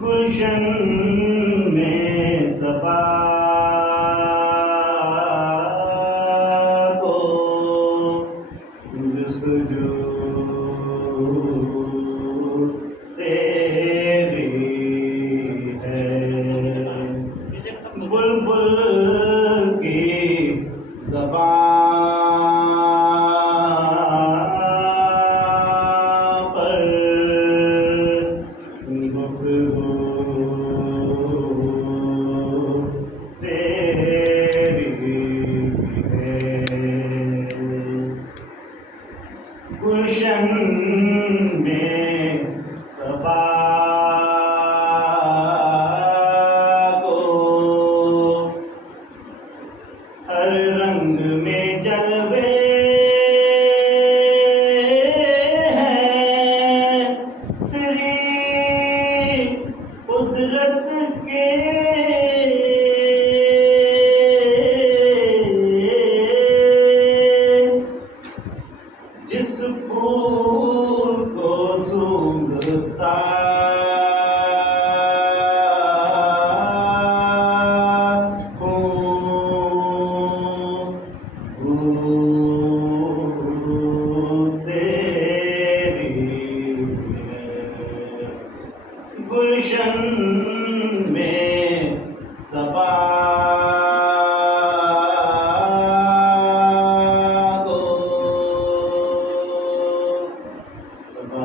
گلشن میں صبا کو جستجو تیری ہے، بلبل کی زبان پر گفتگو تیری ہے، گلشن میں صبا کو ہر رنگ میں جلوے ہیں تیری قدرت کے، جس پھول کو سونگھتا گلشن میں صبا کو صبا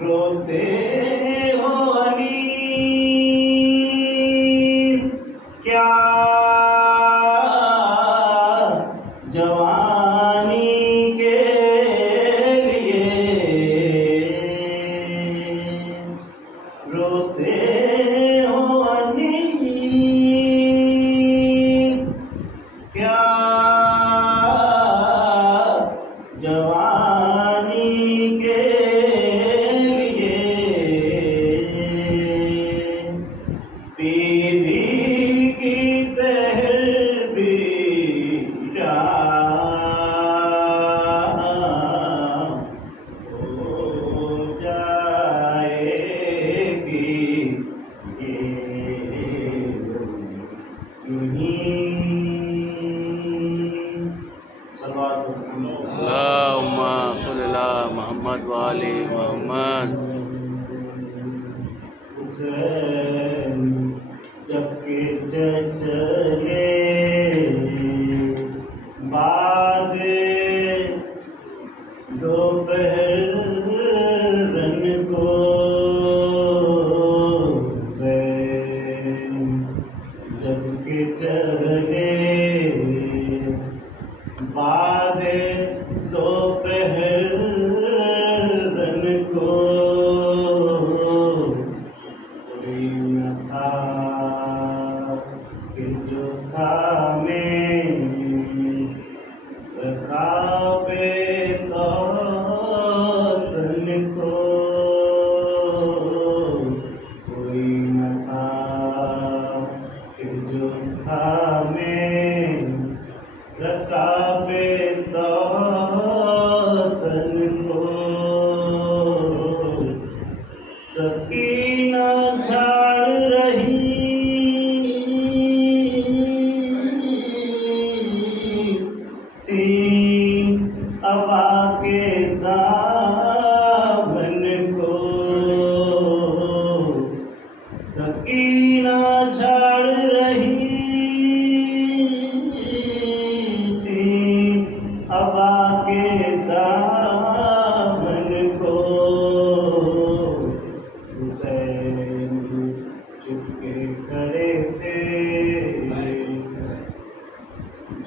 روتے ہو علی کیا جوانی کے لیے، روتے ہو علی کیا جوانی کے پیری کی زہر بھی ہو جائے گی، اللہم صلی اللہ محمد وآلِ محمد۔ جب کہ چلے بعد دوپہر رن کو جب کہ چلے بعد دوپہر رن کو کوئی نہ تھا ابا کے دامن کو سکینہ جھاڑ رہی تھی، ابا کے دامن کو حسین چپکے کھڑے تھے،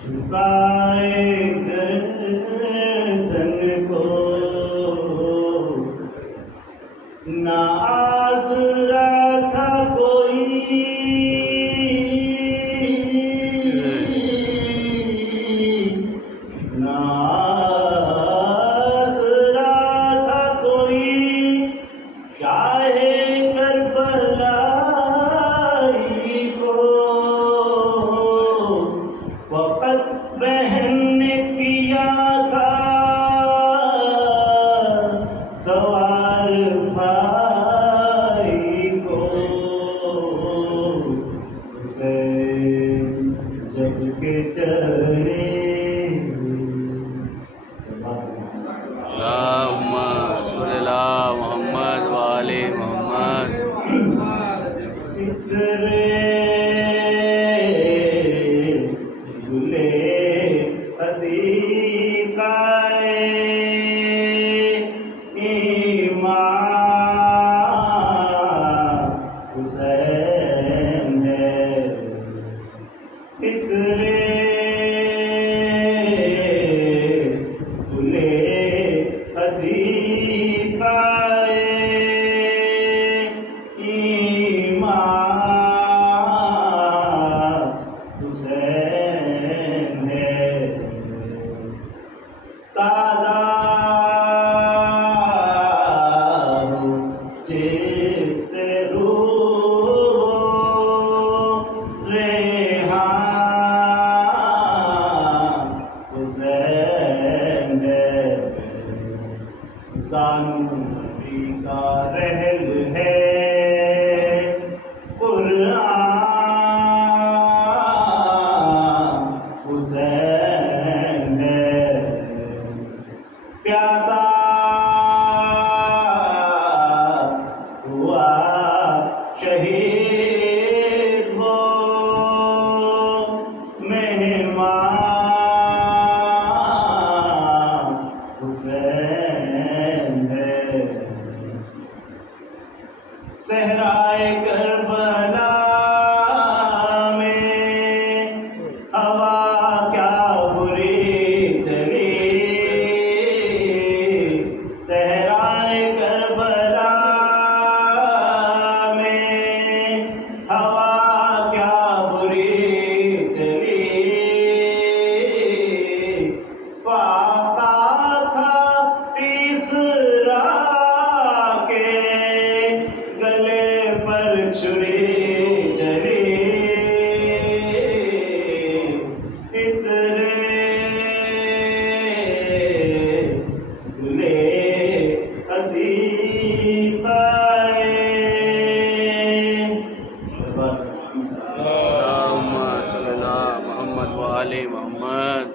جھکائے گردن کو، نہ آسرا تھا کوئی، نہ آسرا تھا کوئی، شاہ کربلائی کو فقط بہن نے کیا تھا سوار بھائی کو، حسین جب کے چلے اللہم صلی اللہ محمد وآل محمد. اترے دلے عتیقائے ایمان حسین ہے، اترے دلے عتیقائے ایمان حسین ہے، تازہ جس سے روح ریحان حسین ہے، زانو نبی کا رحل ہے قرآن حسین ہے، پیاسا ہوا شہید وہ مہمان حسین ہے، صحرائے کربلا میں ہوا کیا بری چلی، صحرائے کربلا میں ہوا کیا بری چلی، فاقہ تھا تیسرا کے گلے پر چھری چلی، اترے دلے عتیقائے اللہم صلی اللہ محمد وآل محمد.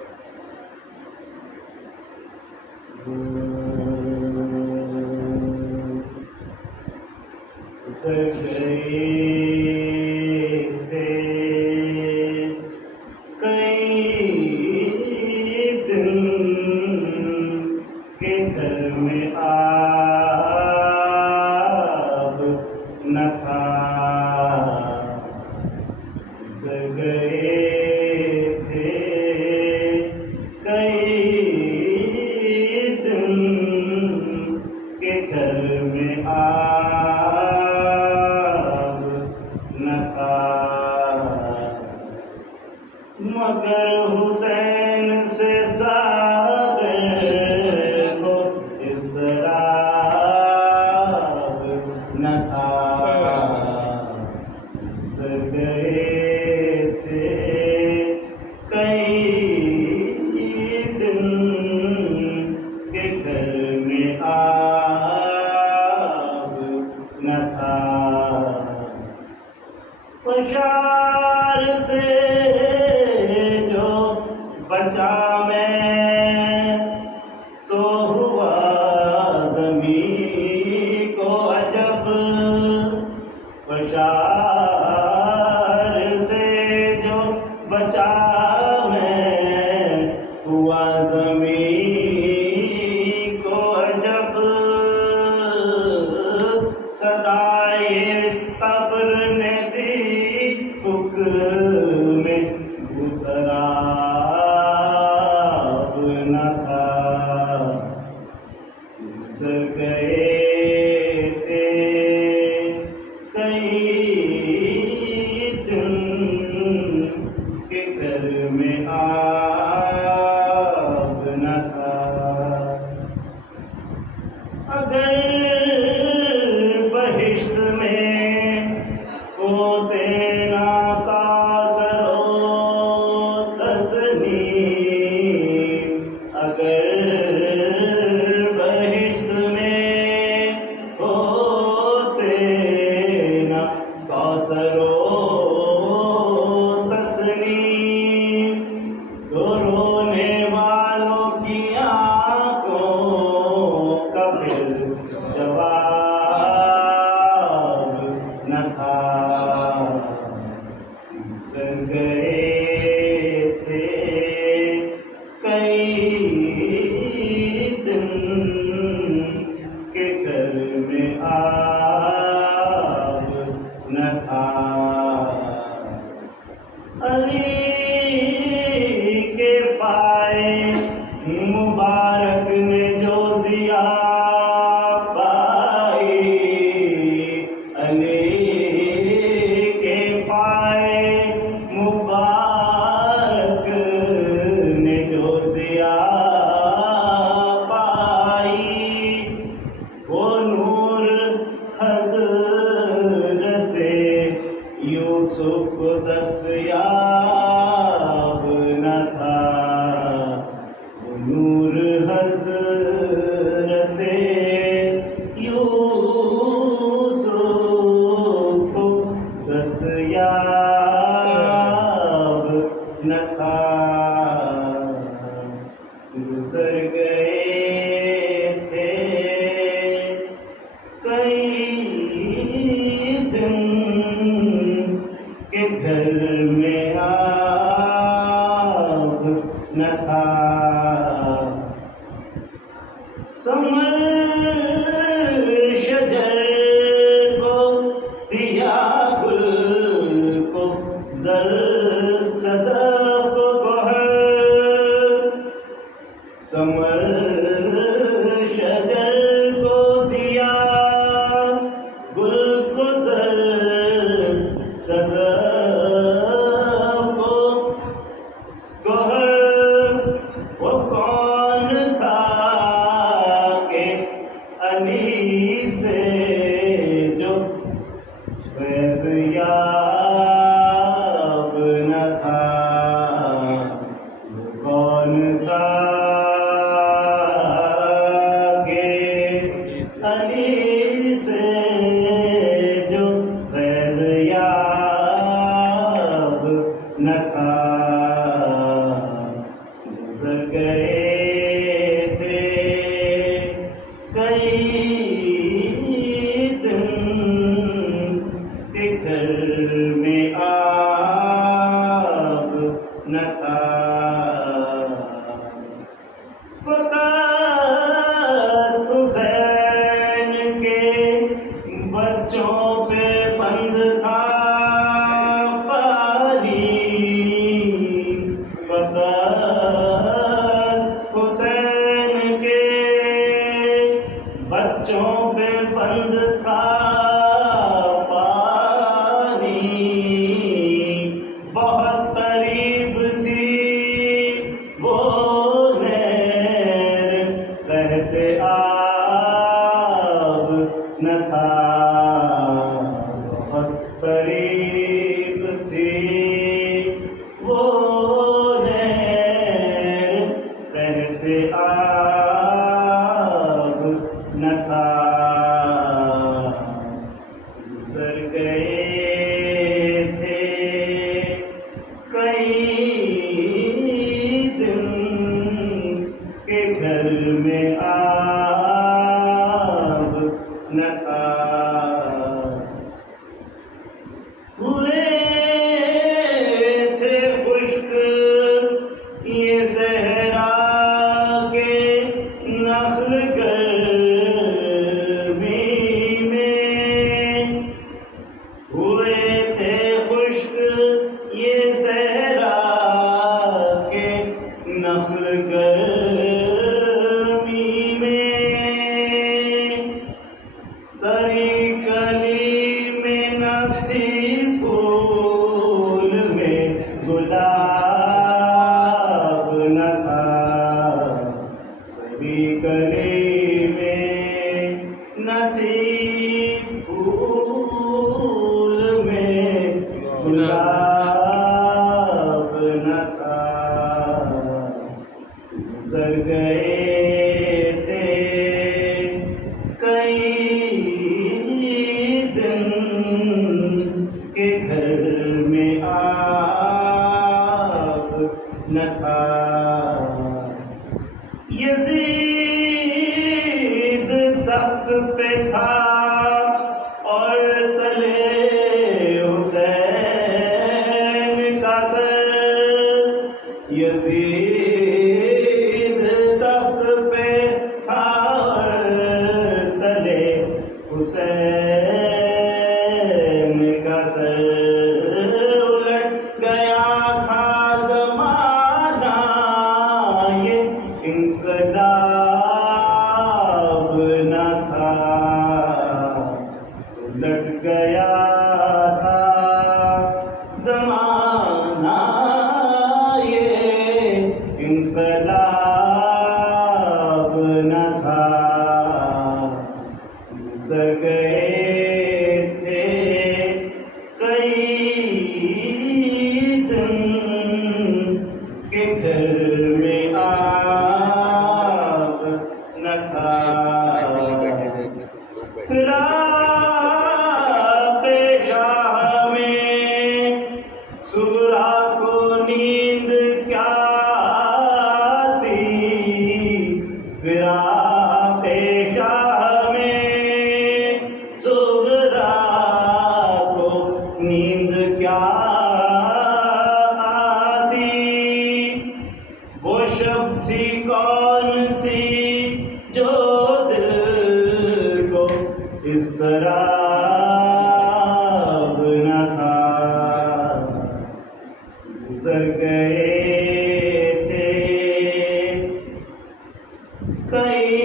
گئے تھے کئی دن کے گھر میں آب نہ تھا، گئے تھے کئی دن کے گھر میں آب نہ تھا، مگر حسین سے ساغر کو اضطراب نہ تھا، گئے تھے کئی دن کے گھر میں آب نہ تھا، بشار سے جو بچا میں ثمر شجر کو دیا گل کو زر صدف کو گوہر ثمر شجر کو دیا گل کو زر صدف کو گوہر وہ کون تھا کہ علی سے جو فیض یاب نہ تھا وہ کون تھا کہ علی سے جو فیض یاب نہ تھا گزر گئے تھے کئی دن کہ گھر میں آب نہ تھا فقط حسین کے بچوں پہ بند تھا پانی فقط حسین کے بچوں پہ بند تھا پانی بہت قریب تھی وہ نہر رہتے آب نہ تھا بہت قریب تھی وہ نہر رہتے آب نہ تھا گزر گئے تھے کئی دن کہ گھر میں آب نہ تھا ہوئے تھے خشک یہ صحرا کے نخل گرمی میں ہوئے تھے خشک یہ صحرا کے نخل گرمی میں تری کلی میں نہ تھی پھول میں گلاب نہ تھا تری کلی میں نہ تھی پھول میں گلاب نہ تھا گزر گئے تھے کئی دن کہ گھر میں آب نہ تھا یزید تخت پہ تھا اور تلے حسین کا سر یزید تخت پہ تھا اور تلے حسین کا سر الٹ گیا تھا زمانہ یہ انقلاب نہ تھا الٹ گیا تھا زمانہ یہ انقلاب نہ تھا گزر گئے تھے کئی دن کہ گھر میں آب نہ تھا فراق شاہ میں سورا کو نیند کیا آتی فراق شاہ میں سورا کو نیند کیا آتی وہ شب تھی کون سی جو اضطراب نہ تھا، گزر گئے تھے کئی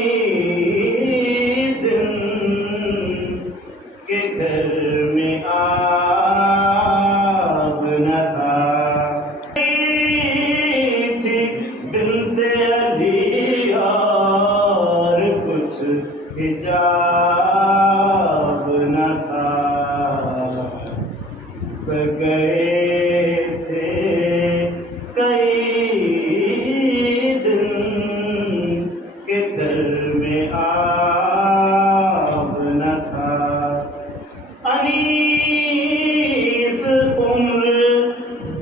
دن کہ گھر میں آگ نہ تھا، تھی بنت علی اور کچھ حجاب نہ تھا، سر گئے تھے کئی دن کہ گھر میں آب نہ تھا، انیس عمر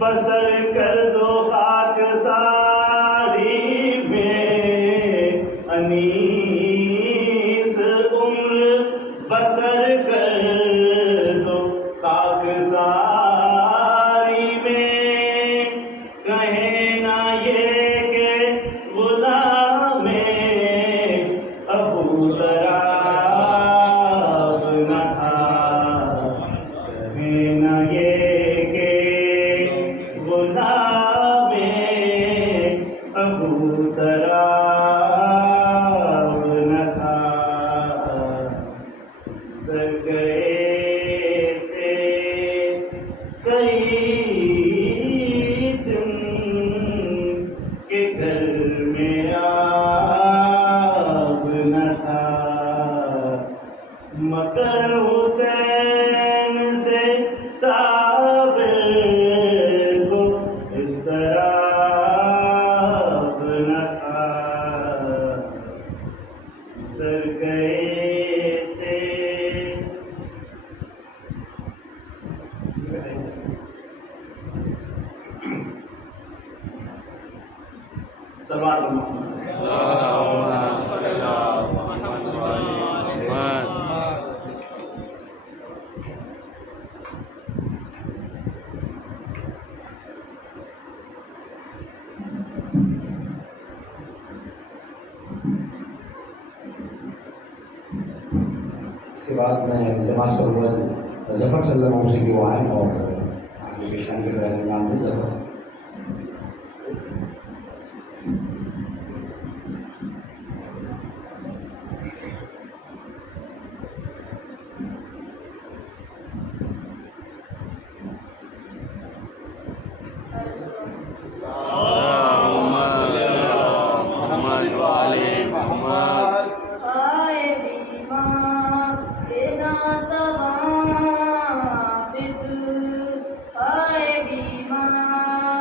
بسر کر دو خاک ساری میں، انیس عمر بسر کر دو خاک ساری میں، کہیں نہ یہ کہ غلام ابو طراب نہ تھا، کہیں نہ یہ کہ غلام ابو طراب نہ تھا، گزر گئے تھے کئی دن کہ گھر میں آب نہ تھا، مگر حسین سے صابر کو اضطراب نہ تھا، گزر گئے تھے سوال اللہم صلی علی محمد وعلی محمد. اس کے بعد میں جماعت سرور ظفر صلی اللہ علیہ وسلم کی وہ آئیں اور آگے پیشان کے نام دے ظفر. اللہم صلی علی محمد وعلی محمد. آئے بیمار کے ناتوافد، آئے بیمار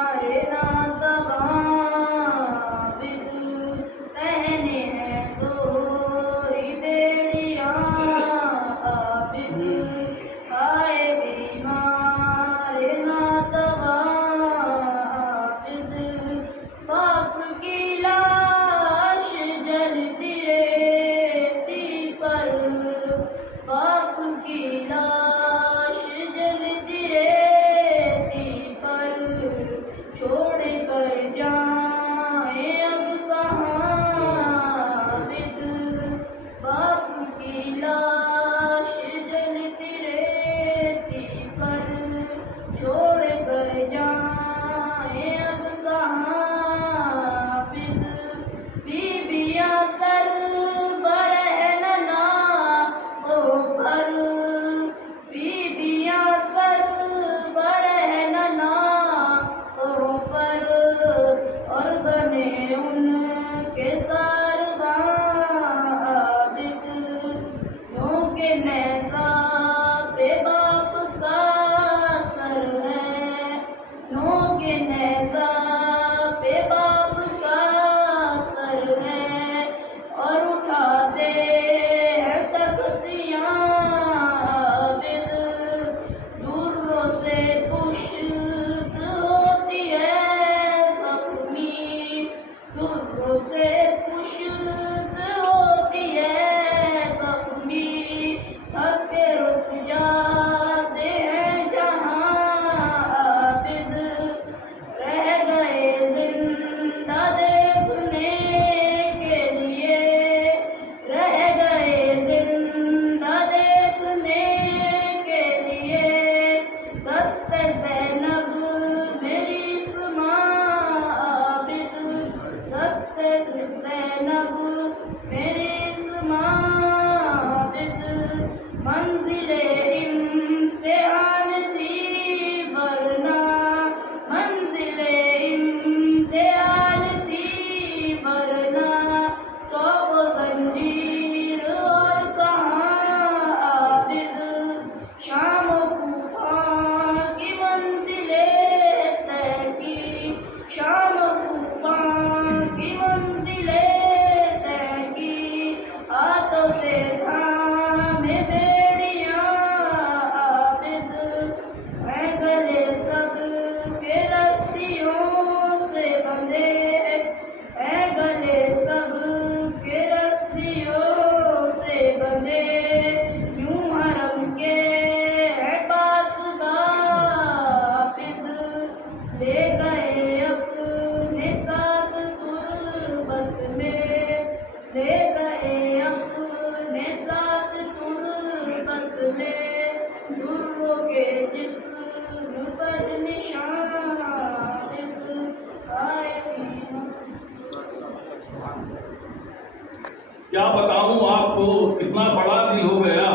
کیا بتاؤں آپ کو کتنا بڑا دل ہو گیا،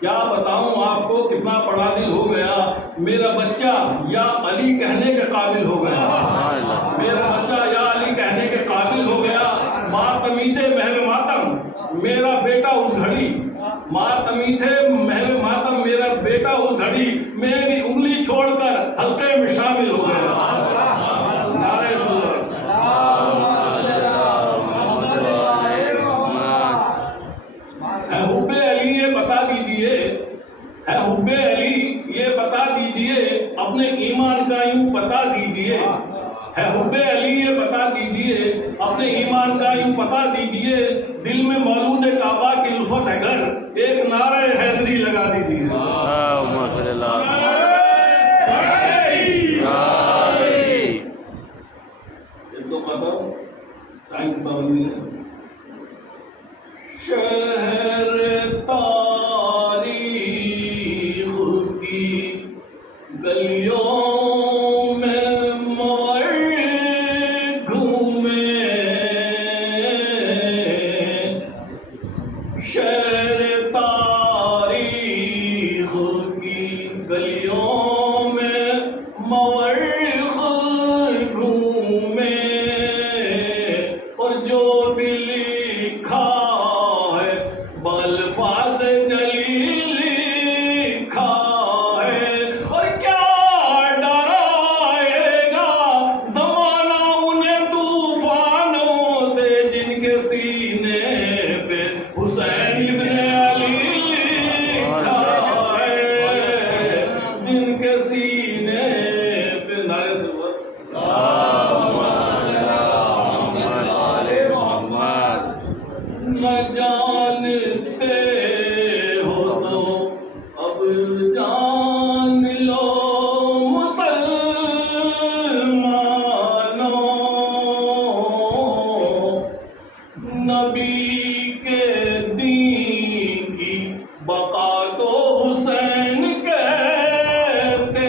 کیا بتاؤں آپ کو کتنا بڑا دل ہو گیا، میرا بچہ یا علی کہنے کے قابل ہو گیا، میرا بچہ یا علی کہنے کے قابل ہو گیا، ماتمیتے محو ماتم میرا بیٹا اس گھڑی، ماتمیتے محو ماتم میرا بیٹا اس گھڑی میری انگلی چھوڑ کر حلقے میں شامل ہو گیا۔ نعرہ سلطان ہے حب علی یہ بتا دیجئے، ہے حب علی یہ بتا دیجئے، اپنے ایمان کا یوں پتا دیجئے، ہے حب علی یہ بتا دیجئے، اپنے ایمان کا یوں پتا دیجئے، دل میں مولود کعبہ کی الفت ہے گر، ایک نعرہ حیدری لگا دیجئے۔ اللہم صلی اللہ ایک دو قدر ٹائم پابندی ہے۔ شہر تاریخ کی گلیوں میں مور گھومے، شہر تاریخ کی گلیوں میں مور گھومے، اور جو بھی لکھا ہے بالفاظ جلیل لکھا ہے، اور کیا ڈرائے گا زمانہ انہیں طوفانوں سے، جن کے سینے پہ حسین ابن علی لکھا ہے، جن کے سینے پہ نعرے سے نہ جانتے ہو تو اب جان لو مسلمانوں، نبی کے دین کی بقا تو حسین کہتے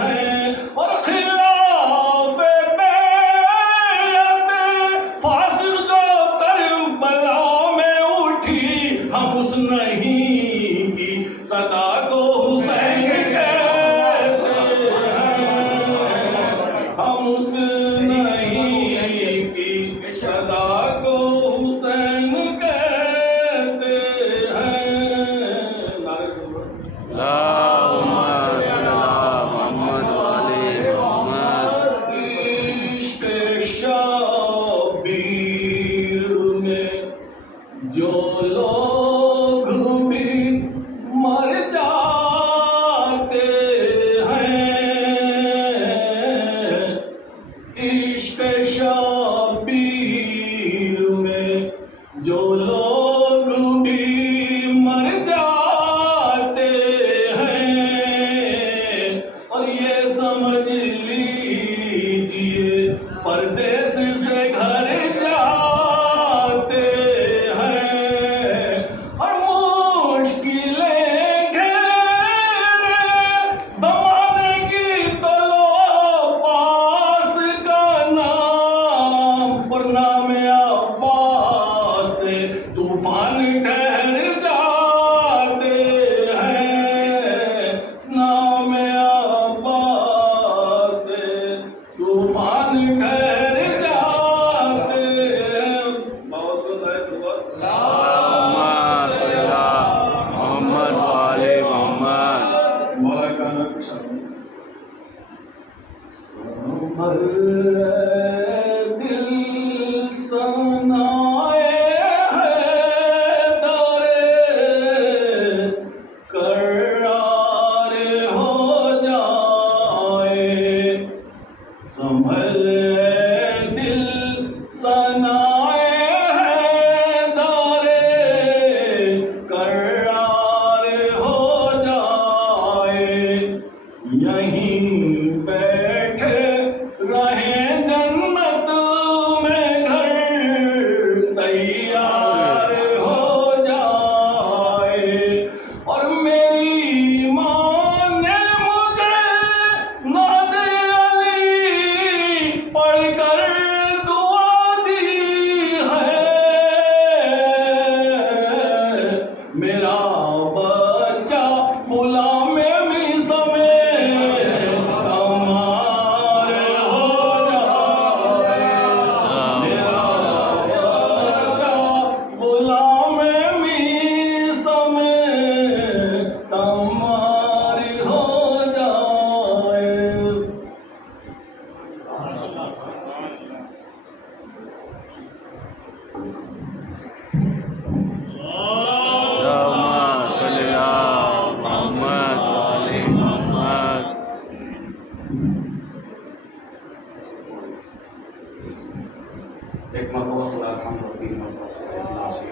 ہیں، اور خلاف بیعت فاسق جو کربلا میں اٹھی، ہم اس نہیں کی صدا کو حسین کہتے ہیں، ہم اس نہیں کی صدا کو حسین کہتے ہیں۔ نعرہ سلطان اللہم صلی اللہ محمد وعلی محمد۔ عشق شبیر میں جو لوگ بھی مر جاتے ہیں، عشق شبیر میں جو لوگ بھی مر جاتے ہیں، اور یہ سمجھ لیجئے پردیس سے گھر جاتے ہیں، اور مشکلیں گھیرے زمانے کی تو لو پاس کا نام، اور نام عباس سے طوفان ٹھہر جاتے ہیں، نام عباس سے طوفان ٹھہر جاتے ہیں۔ بہت بہت اللہم صلی اللہ محمد وعلی محمد۔ مولا کانا کچھ سنبھل دل سنائے حیدر، قرار ہو جائے، سنبھل دل سنائے حیدر،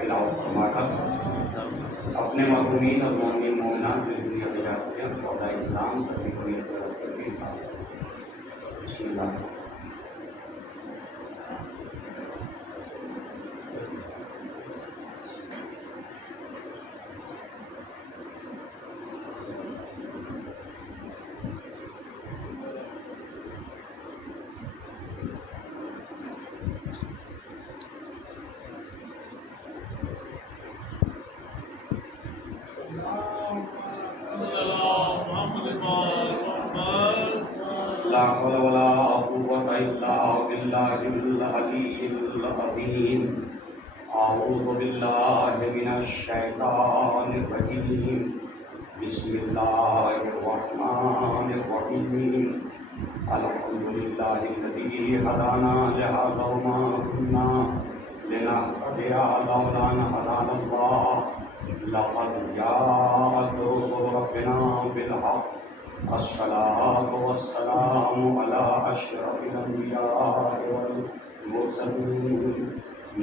تلاوت فرما کر اپنے مرحومین اور مومنین مومنات کی دنیا سے جاتے ہیں خدا اسلام کبھی کوئی بسم اللہ. لا حول ولا قوة إلا بالله العلي العظيم. أعوذ بالله من الشيطان الرجيم. بسم الله الرحمن الرحيم. الحمد لله الذي هدانا لهذا وما كنا لنهتدي لولا أن هدانا الله. لقد جاءت رسل ربنا بالحق. الصلاة والسلام على أشرف الأنبياء والمرسلين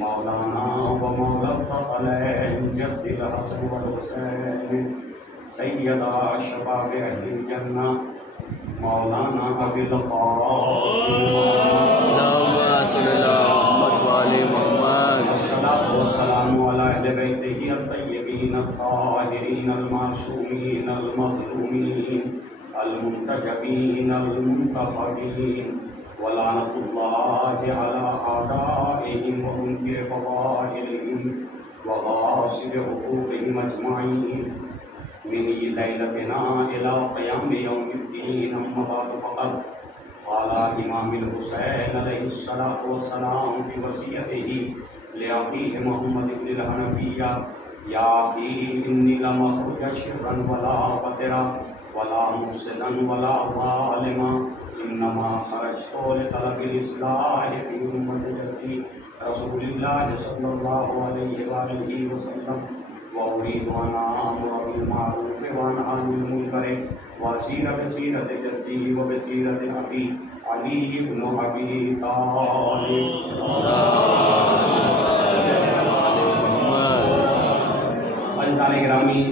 مولانا ومولى الثقلين جد الحسن والحسين سيدا شباب أهل الجنة مولانا أبي اللهم صل على محمد وعلى محمد. والصلاة والسلام على أهل بيته الطيبين الطاهرين المعصومين المظلومين المنتجبين المنتخبين ولعنة الله على أعدائهم ومنكر فضائلهم وغاصب حقوقهم أجمعين من ليلتنا إلى قيام يوم الدين. أما بعد فقد قال إمام الحسين عليه الصلاة والسلام في وصيته لأخيه محمد بن الحنفية يا أخي إني لم أخرج شرا ولا قترا ولا مفسدا ولا ظالما انما خرجت لطلب الاصلاح في امه جدي رسول الله صلى الله عليه واله وسلم واريد ان امر بالمعروف وانهى عن المنكر واسير بسيره جدي وبسيره ابي علي بن ابي طالب. انصار گرامی،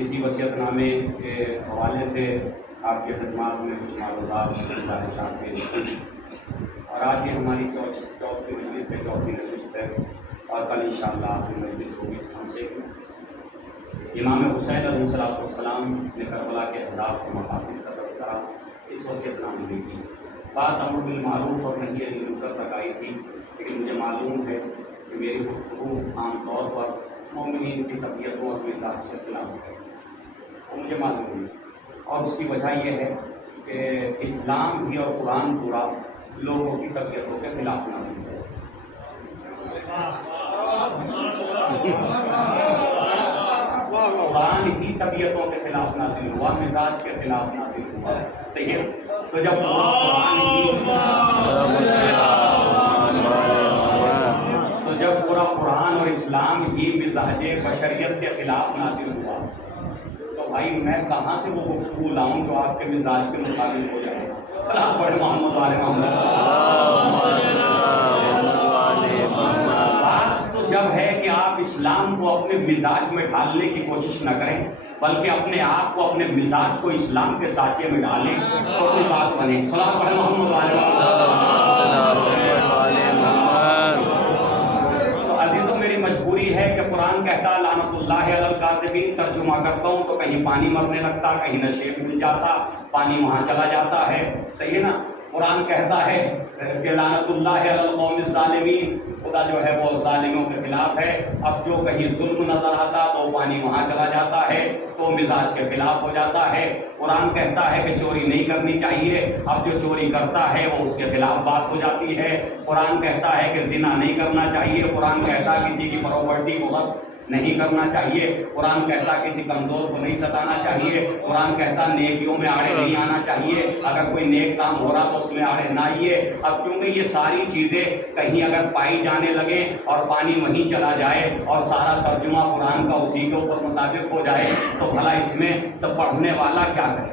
اسی وصیت نامے کے حوالے سے آپ کے خدمات میں کچھ معلومات گزارشات پیش کی. اور آج یہ ہماری چوتھی مجلس ہے، چوتھی نشست ہے، اور کل انشاءاللہ آخری مجلس ہوگی اس ہم سے. امام حسین علیہ السلام نے کربلا کے اہداف اور مقاصد کا تذکرہ اس وصیت نامے میں کی. بات امر بالمعروف اور نہی عن المنکر تک آئی تھی، لیکن مجھے معلوم ہے کہ میری گفتگو عام طور پر مومنین کی طبیعتوں اور مزاج کے خلاف ہے، وہ مجھے معلوم ہے. اور اس کی وجہ یہ ہے کہ اسلام بھی اور قرآن پورا لوگوں کی طبیعتوں کے خلاف نازل ہے. قرآن ہی طبیعتوں کے خلاف نازل ہوا، مزاج کے خلاف نازل ہوا. صحیح ہے؟ تو جب پورا قرآن اور اسلام ہی مزاج بشریت کے خلاف نازل ہوا تو بھائی میں کہاں سے وہ گفتگو لاؤں جو آپ کے مزاج کے مطابق ہو جائے. سلام پڑھے محمد والے محمد. بات تو جب ہے کہ آپ اسلام کو اپنے مزاج میں ڈھالنے کی کوشش نہ کریں، بلکہ اپنے آپ کو اپنے مزاج کو اسلام کے سانچے میں ڈالیں تو کوئی بات بنے. سلام پڑھے محمد والے محمد. مجبوری ہے کہ قرآن کہتا لعنت اللہ علی الکاذبین، ترجمہ کرتا ہوں تو کہیں پانی مرنے لگتا، کہیں نشے مل جاتا، پانی وہاں چلا جاتا ہے. صحیح ہے نا؟ قرآن کہتا ہے کہ لعنت اللہ علی القوم الظالمین، خدا جو ہے وہ ظالموں کے خلاف ہے. اب جو کہیں ظلم نظر آتا تو پانی وہاں چلا جاتا ہے تو مزاج کے خلاف ہو جاتا ہے. قرآن کہتا ہے کہ چوری نہیں کرنی چاہیے، اب جو چوری کرتا ہے وہ اس کے خلاف بات ہو جاتی ہے. قرآن کہتا ہے کہ زنا نہیں کرنا چاہیے، قرآن کہتا ہے کسی کی پراپرٹی کو غصب نہیں کرنا چاہیے. قرآن کہتا کسی کمزور کو نہیں ستانا چاہیے. قرآن کہتا نیکیوں میں آڑے نہیں آنا چاہیے، اگر کوئی نیک کام ہو رہا تو اس میں آڑے نہ آئیے. اب کیونکہ یہ ساری چیزیں کہیں اگر پائی جانے لگیں اور پانی وہیں چلا جائے اور سارا ترجمہ قرآن کا اسی کے اوپر مطابق ہو جائے تو بھلا اس میں تو پڑھنے والا کیا کرے؟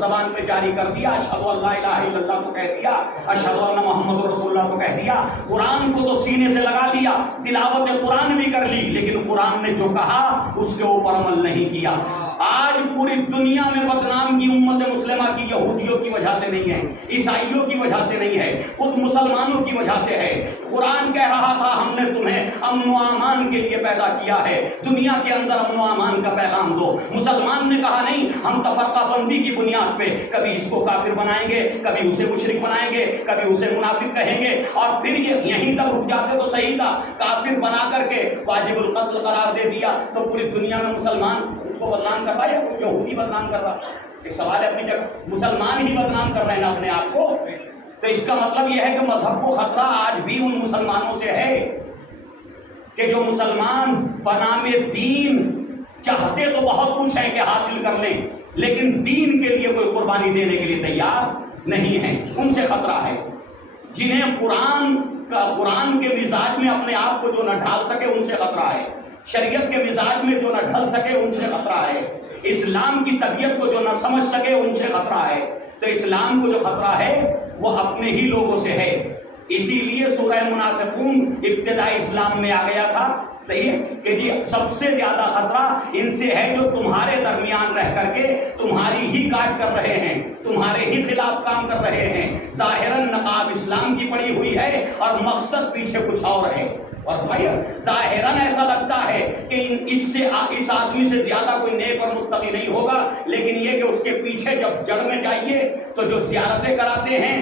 زبان پہ جاری کر دیا، اشہدو ان لا الہ الا اللہ تو کہہ دیا، اشہدو ان محمد رسول اللہ تو کہہ دیا، قرآن کو تو سینے سے لگا لیا، تلاوت قرآن بھی کر لی، لیکن قرآن نے جو کہا اس کے اوپر عمل نہیں کیا۔ آج پوری دنیا میں بدنام کی امت مسلمہ کی یہودیوں کی وجہ سے نہیں ہے، عیسائیوں کی وجہ سے نہیں ہے، خود مسلمانوں کی وجہ سے ہے۔ قرآن کہہ رہا تھا ہم نے تمہیں امن و امان کے لیے پیدا کیا ہے، دنیا کے اندر امن و امان کا پیغام دو۔ مسلمان نے کہا نہیں، ہم تفرقہ بندی کی بنیاد پہ کبھی اس کو کافر بنائیں گے، کبھی اسے مشرک بنائیں گے، کبھی اسے منافق کہیں گے، اور پھر یہ یہیں تک رک جاتے تو صحیح تھا، کافر بنا کر کے واجب القتل قرار دے دیا تو پوری دنیا میں مسلمان خود کو بدنام کر رہا ہے یا کوئی یہودی بدنام کر رہا؟ ایک سوال ہے اپنی جگہ، مسلمان ہی بدنام کر رہے ہیں نا اپنے آپ کو، تو اس کا مطلب یہ ہے کہ مذہب کو خطرہ آج بھی ان مسلمانوں سے ہے کہ جو مسلمان بنام دین چاہتے تو بہت کچھ ہے کہ حاصل کر لیں، لیکن دین کے لیے کوئی قربانی دینے کے لیے تیار نہیں ہے، ان سے خطرہ ہے۔ جنہیں قرآن کے مزاج میں اپنے آپ کو جو نہ ڈھال سکے ان سے خطرہ ہے، شریعت کے مزاج میں جو نہ ڈھل سکے ان سے خطرہ ہے، اسلام کی طبیعت کو جو نہ سمجھ سکے ان سے خطرہ ہے۔ تو اسلام کو جو خطرہ ہے وہ اپنے ہی لوگوں سے ہے، اسی لیے سورہ منافقون ابتدائی اسلام میں آ گیا تھا، صحیح ہے کہ جی سب سے زیادہ خطرہ ان سے ہے جو تمہارے درمیان رہ کر کے تمہاری ہی کاٹ کر رہے ہیں، تمہارے ہی خلاف کام کر رہے ہیں، ظاہراً نقاب اسلام کی پڑی ہوئی ہے اور مقصد پیچھے کچھ اور ہے۔ اور بھائی ظاہراً ایسا لگتا ہے کہ اس آدمی سے زیادہ کوئی نیک اور متقی نہیں ہوگا، لیکن یہ کہ اس کے پیچھے جب جڑ میں جائیے تو جو زیارتیں کراتے ہیں،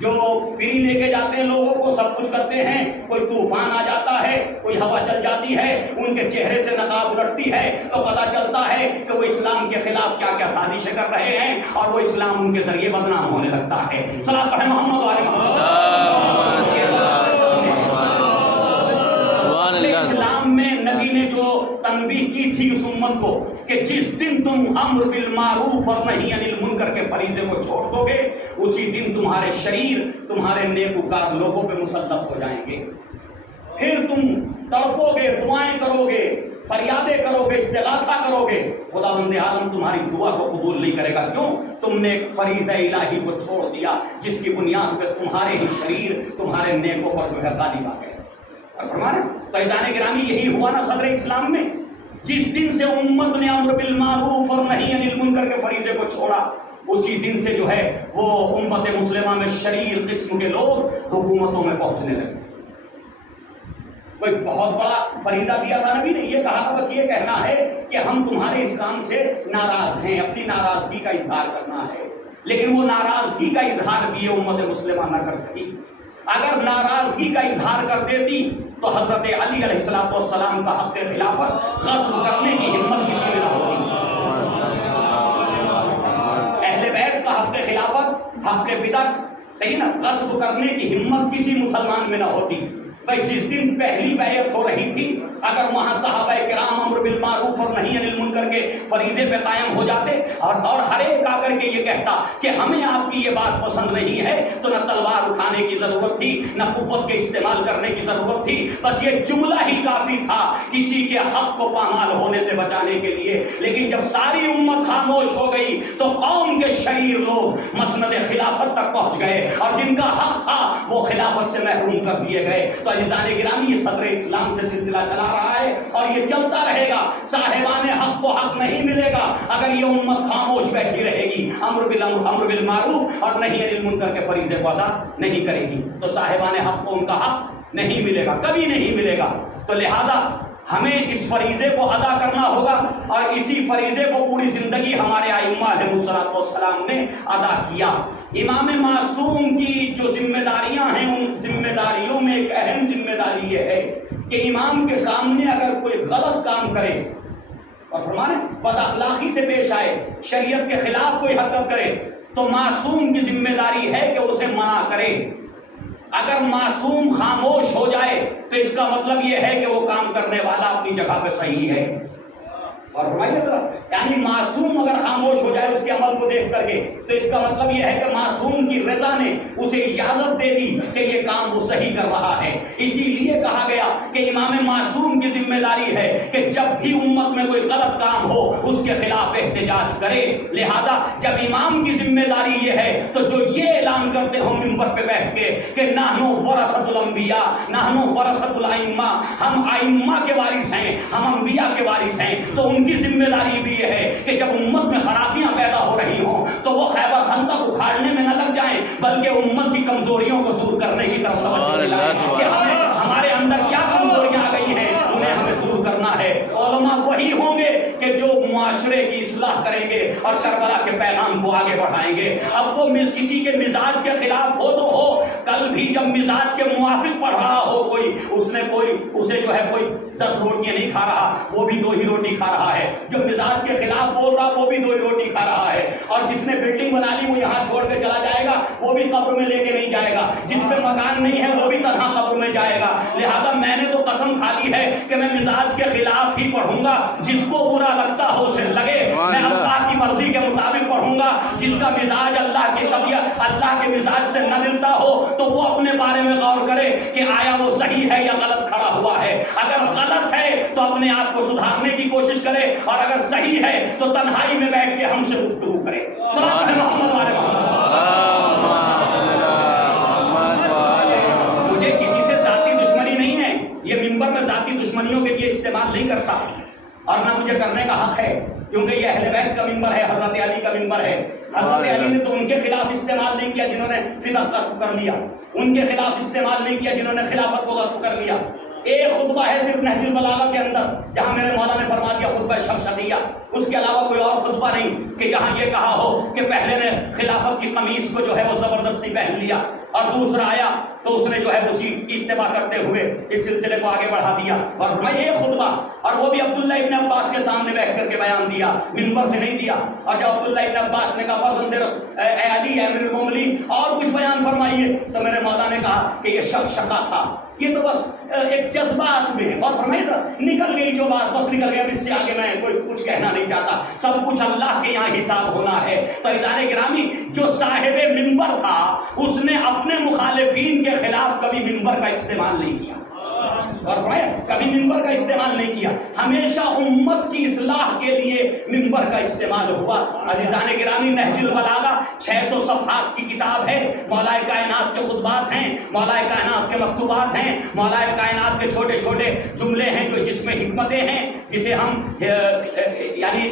جو فری لے کے جاتے ہیں لوگوں کو، سب کچھ کرتے ہیں، کوئی طوفان آ جاتا ہے، کوئی ہوا چل جاتی ہے، ان کے چہرے سے نقاب الٹتی ہے تو پتہ چلتا ہے کہ وہ اسلام کے خلاف کیا کیا سازشیں کر رہے ہیں اور وہ اسلام ان کے ذریعے بدنام ہونے لگتا ہے۔ صلاۃ پڑھیں محمد والے محمد۔ اسلام میں نبی نے جو تنبیہ کی تھی اس امت کو کہ جس دن تم امر بالمعروف اور نہی عن المنکر کے فریضے کو چھوڑ دو گے، اسی دن تمہارے شریر تمہارے نیکوکار لوگوں پہ مسلط ہو جائیں گے، پھر تم تڑپو گے، دعائیں کرو گے، فریادیں کرو گے، استغاثہ کرو گے، خداوند عالم تمہاری دعا کو قبول نہیں کرے گا۔ کیوں؟ تم نے ایک فریضہ الہی کو چھوڑ دیا جس کی بنیاد پہ تمہارے ہی شریر تمہارے نیکوں پر جو ہے غالب آ گئے۔ فرمانا تو عزیزان گرامی یہی ہوا نا صدر اسلام میں، جس دن سے امت نے امر بالمعروف اور نہی عن المنکر کے فریضے کو چھوڑا، اسی دن سے جو ہے وہ امت مسلمہ میں شریر قسم کے لوگ حکومتوں میں پہنچنے لگے۔ کوئی بہت بڑا فریضہ دیا تھا نبی نے، یہ کہا تھا بس یہ کہنا ہے کہ ہم تمہارے اسلام سے ناراض ہیں، اپنی ناراضگی کا اظہار کرنا ہے، لیکن وہ ناراضگی کا اظہار بھی امت مسلمہ نہ کر سکی۔ اگر ناراضگی کا اظہار کر دیتی تو حضرت علی علیہ السلام کا حق خلافت غصب کرنے کی ہمت کسی میں نہ ہوتی، اہل بیت کا حق خلافت، حق فدق، صحیح نا، غصب کرنے کی ہمت کسی مسلمان میں نہ ہوتی۔ بھائی جس دن پہلی بیعت ہو رہی تھی، اگر وہاں صحابہ کرام امر بالمعروف اور نہی عن المنکر کے فریضے پہ قائم ہو جاتے اور ہر ایک آ کر کے یہ کہتا کہ ہمیں آپ کی یہ بات پسند نہیں ہے، تو نہ تلوار اٹھانے کی ضرورت تھی، نہ قوت کے استعمال کرنے کی ضرورت تھی، بس یہ جملہ ہی کافی تھا کسی کے حق کو پامال ہونے سے بچانے کے لیے۔ لیکن جب ساری امت خاموش ہو گئی تو قوم کے شریر لوگ مسند خلافت تک پہنچ گئے اور جن کا حق تھا وہ خلافت سے محروم کر دیے گئے۔ تو عزیزان گرامی یہ صدر اسلام سے سلسلہ چلا رہا ہے اور یہ چلتا رہے گا۔ صاحبان حق کو حق نہیں ملے گا اگر یہ امت خاموش بیٹھی رہے گی، امر بالمعروف اور نہی عن المنکر کے فریضے کو ادا نہیں کرے گی، تو صاحبان حق کو ان کا حق نہیں ملے گا، کبھی نہیں ملے گا۔ تو لہذا ہمیں اس فریضے کو ادا کرنا ہوگا اور اسی فریضے کو پوری زندگی ہمارے ائمہ علیہ السلام نے ادا کیا۔ امام معصوم کی جو ذمہ داریاں ہیں، ان ذمہ داریوں میں ایک اہم ذمہ داری یہ ہے کہ امام کے سامنے اگر کوئی غلط کام کرے اور فرمانے بد اخلاقی سے پیش آئے، شریعت کے خلاف کوئی حرکت کرے، تو معصوم کی ذمہ داری ہے کہ اسے منع کرے۔ اگر معصوم خاموش ہو جائے تو اس کا مطلب یہ ہے کہ وہ کام کرنے والا اپنی جگہ پہ صحیح ہے۔ اور فرمائیے ذرا، یعنی معصوم اگر خاموش ہو جائے اس کے عمل کو دیکھ کر کے تو اس کا مطلب یہ ہے کہ معصوم کی رضا نے اسے اجازت دے دی کہ یہ کام وہ صحیح کر رہا ہے۔ اسی لیے کہا گیا کہ امام معصوم کی ذمہ داری ہے کہ جب بھی امت میں کوئی غلط کام ہو اس کے خلاف احتجاج کرے۔ لہذا جب امام کی ذمہ داری یہ ہے تو جو یہ اعلان کرتے ہو ممبر پہ بیٹھ کے کہ نحنو ورثۃ الانبیاء نحنو ورثۃ الائمہ، ہم ائمہ کے وارث ہیں، ہم انبیاء کے وارث ہیں، تو ان کی ذمہ داری بھی یہ ہے کہ جب امت میں خرابیاں پیدا ہو رہی ہوں تو وہ خیبر خندق اکھاڑنے میں نہ لگ جائیں بلکہ امت کی کمزوریوں کو دور کرنے کی طرف توجہ دلائیں کہ ہمارے اندر کیا کمزوریاں آ گئی ہیں انہیں ہمیں دور کرنا ہے۔ علماء وہی ہوں گے کہ جو معاشرے کی اصلاح کریں گے اور کربلا کے پیغام کو آگے بڑھائیں گے۔ اب وہ کسی کے مزاج کے خلاف ہو تو ہو، کل بھی جب مزاج کے موافق پڑھ رہا ہو کوئی، اس نے اسے جو ہے کوئی 10 روٹیاں نہیں کھا رہا، وہ بھی 2 ہی روٹی کھا رہا ہے، جو مزاج کے خلاف بول رہا وہ بھی 2 ہی روٹی کھا رہا ہے، اور جس نے بلڈنگ بنا لی وہ یہاں چھوڑ کے چلا جائے گا، وہ بھی قبر میں لے کے نہیں جائے گا، جس پہ مکان نہیں ہے وہ بھی تنہا قبر میں جائے گا۔ لہذا میں نے تو قسم کھا لی ہے کہ میں مزاج کے خلاف ہی پڑھوں گا، جس کو برا لگتا ہو اسے لگے، میں اللہ کی مرضی کے مطابق پڑھوں گا۔ جس کا مزاج اللہ کی طبیعت اللہ کے مزاج سے نہ ملتا ہو تو وہ اپنے بارے میں غور کرے کہ آیا وہ صحیح ہے یا غلط کھڑا ہوا ہے۔ اگر غلط ہے تو اپنے آپ کو سدھارنے کی کوشش کرے، اور اگر صحیح ہے تو تنہائی میں بیٹھ کے ہم سے گفتگو کرے۔ مجھے کسی سے ذاتی دشمنی نہیں ہے، یہ ممبر میں ذاتی دشمنیوں کے لیے استعمال نہیں کرتا، اور نہ مجھے کرنے کا حق ہے، کیونکہ یہ اہل بیت کا ممبر ہے، حضرت علی کا ممبر ہے۔ حضرت علی نے تو ان کے خلاف استعمال نہیں کیا جنہوں نے فقہ غصب کر لیا، ان کے خلاف استعمال نہیں کیا جنہوں نے خلافت کو غصب کر لیا۔ ایک خطبہ ہے صرف نہج البلاغہ کے اندر جہاں میرے مولا نے فرما دیا خطبہ شمشدیہ، اس کے علاوہ کوئی اور خطبہ نہیں کہ جہاں یہ کہا ہو کہ پہلے نے خلافت کی قمیص کو جو ہے وہ زبردستی پہن لیا اور دوسرا آیا تو اس نے جو ہے اسی کی اتباع کرتے ہوئے اس سلسلے کو آگے بڑھا دیا۔ اور میں یہ خطبہ، اور وہ بھی عبداللہ ابن عباس کے سامنے بیٹھ کر کے بیان دیا، ممبر سے نہیں دیا۔ اور جب عبداللہ ابن عباس نے کہا فرزند اے علی امیر المومنین اور کچھ بیان فرمائیے، تو میرے مولا نے کہا کہ یہ شقا تھا، یہ تو بس ایک جذبات میں، اور فرمائیے نکل گئی جو بات بس نکل گیا، اس سے آگے میں کوئی کچھ کہنا نہیں چاہتا، سب کچھ اللہ کے یہاں حساب ہونا ہے۔ تو عزیزان گرامی، جو صاحب ممبر تھا اس نے اپنے مخالفین کے خلاف کبھی ممبر کا استعمال نہیں کیا، اور کبھی ممبر کا استعمال نہیں کیا، ہمیشہ امت کی اصلاح کے لیے ممبر کا استعمال ہوا۔ عزیزان گرامی، نہج البلاغہ 600 صفحات کی کتاب ہے، مولا کائنات کے خطبات ہیں، مولا کائنات کے مکتوبات ہیں، مولا کائنات کے چھوٹے چھوٹے جملے ہیں جو جس میں حکمتیں ہیں، جسے ہم یعنی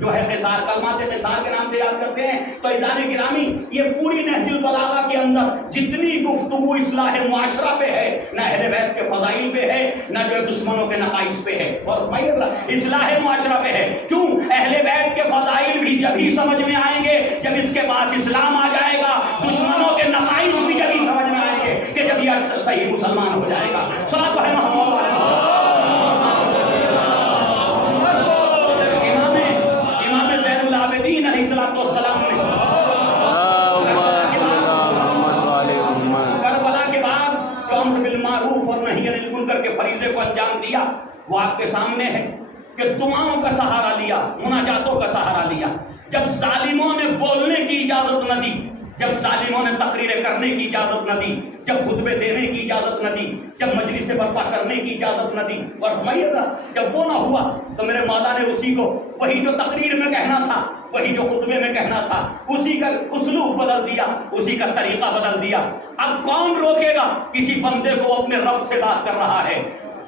جو ہے قصار، کلمات قصار کے نام سے یاد کرتے ہیں۔ تو عزیزان گرامی، یہ پوری نہج البلاغہ کے اندر جتنی گفتگو اصلاح معاشرہ پہ ہے، نہ اہل بیت کے فضائل پہ ہے، نہ جو دشمنوں کے نقائص پہ ہے، اور اصلاح معاشرہ پہ ہے۔ کیوں؟ اہل بیت کے فضائل بھی جبھی سمجھ میں آئیں گے جب اس کے بعد اسلام آ جائے گا، دشمنوں کے نقائص بھی جبھی سمجھ میں آئیں گے کہ جب یہ صحیح مسلمان ہو جائے گا۔ صلاۃ علی محمد وعلی محمد۔ کربلا کے بعد جو امر بالمعروف اور نہی عن المنکر کے فریضے کو انجام دیا وہ آپ کے سامنے ہے کہ دعاؤں کا سہارا لیا، مناجاتوں کا سہارا لیا۔ جب ظالموں نے بولنے کی اجازت نہ دی، جب ظالموں نے تقریریں کرنے کی اجازت نہ دی، جب خطبے دینے کی اجازت نہ دی، جب مجلس برپا کرنے کی اجازت نہ دی، اور جب وہ نہ ہوا تو میرے مولا نے اسی کو، وہی جو تقریر میں کہنا تھا، وہی جو خطبے میں کہنا تھا، اسی کا اسلوب بدل دیا، اسی کا طریقہ بدل دیا۔ اب کون روکے گا کسی بندے کو اپنے رب سے بات کر رہا ہے،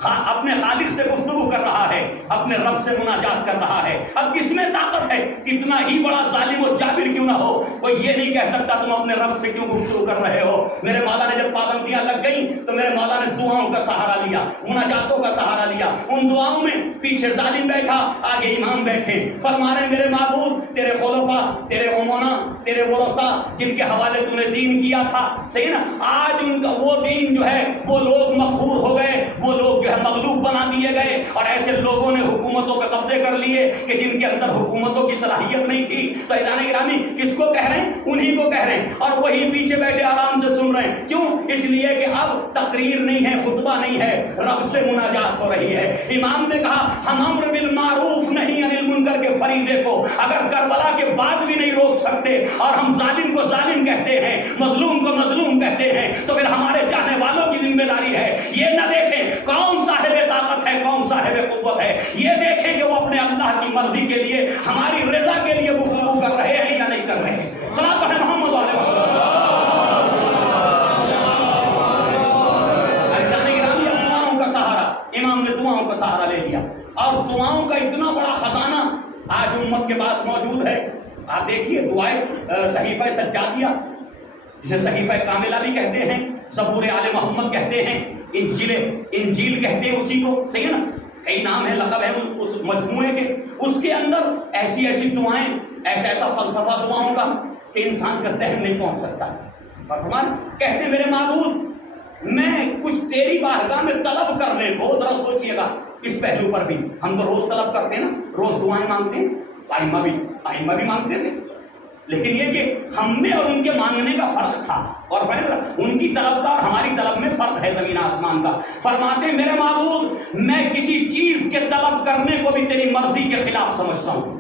اپنے خالق سے گفتگو کر رہا ہے، اپنے رب سے مناجات کر رہا ہے؟ اب کس میں طاقت ہے؟ کتنا ہی بڑا ظالم و جابر کیوں نہ ہو، وہ یہ نہیں کہہ سکتا تم اپنے رب سے کیوں گفتگو کر رہے ہو۔ میرے مولا نے جب پابندیاں لگ گئیں تو میرے مولا نے دعاؤں کا سہارا لیا، مناجاتوں کا سہارا لیا۔ ان دعاؤں میں پیچھے ظالم بیٹھا، آگے امام بیٹھے، فرما رہے میرے معبود، تیرے خلفاء، تیرے امنا، تیرے ورثاء جن کے حوالے تو نے دین کیا تھا، صحیح نا، آج ان کا وہ دین جو ہے وہ لوگ مقہور ہو گئے، وہ لوگ جو ہے مغلوب بنا دیے گئے، اور ایسے لوگوں نے حکومتوں پہ قبضے کر لیے کہ جن کے اندر حکومتوں کی صلاحیت نہیں تھی۔ تو عزیزان گرامی، کس کو کہہ رہے ہیں؟ انہی کو کہہ رہے ہیں، اور وہی پیچھے بیٹھے آرام سے سن رہے ہیں۔ کیوں؟ اس لیے کہ اب تقریر نہیں ہے، خطبہ نہیں ہے، رب سے مناجات ہو رہی ہے۔ امام نے کہا ہم امر بالمعروف نہیں عن المنکر کے فریضے کو اگر کربلا کے بعد بھی نہیں روک سکتے اور ہم ظالم کو ظالم کہتے ہیں، مظلوم کو مظلوم کہتے ہیں، تو پھر ہمارے چاہنے والوں کی ذمہ داری ہے یہ نہ دیکھیں کون صاحب طاقت ہے کون صاحب قوت ہے، یہ دیکھیں کہ وہ اپنے اللہ کی مرضی کے لیے ہماری رضا کے لیے گفتگو کر رہے ہیں یا نہیں کر رہے ہیں۔ صلوات پڑھیں محمد والے دعاؤں کا سہارا، امام نے دعاؤں کا سہارا لے لیا، اور دعاؤں کا اتنا بڑا خزانہ آج امت کے پاس موجود ہے۔ آپ دیکھیے دعائیں صحیفہ سجادیہ جسے صحیفہ کاملہ بھی کہتے ہیں، زبور آل محمد کہتے ہیں، انجیل کہتے ہیں اسی کو، صحیح ہے نا، کئی نام ہے لقب ہے اس مجموعے کے، اس کے اندر ایسی ایسی دعائیں، ایسا فلسفہ دعاؤں کا کہ انسان کا ذہن نہیں پہنچ سکتا۔ فرمان کہتے ہیں میرے معبود میں کچھ تیری بارگاہ میں طلب کرنے کو، ذرا سوچئے گا اس پہلو پر بھی، ہم تو روز طلب کرتے ہیں نا، روز دعائیں مانگتے ہیں، آئمہ بھی مانگتے تھے، لیکن یہ کہ ہم میں اور ان کے مانگنے کا فرق تھا، اور ان کی طلب کا اور ہماری طلب میں فرق ہے زمین آسمان کا۔ فرماتے میرے معبود میں کسی چیز کے طلب کرنے کو بھی تیری مرضی کے خلاف سمجھتا ہوں،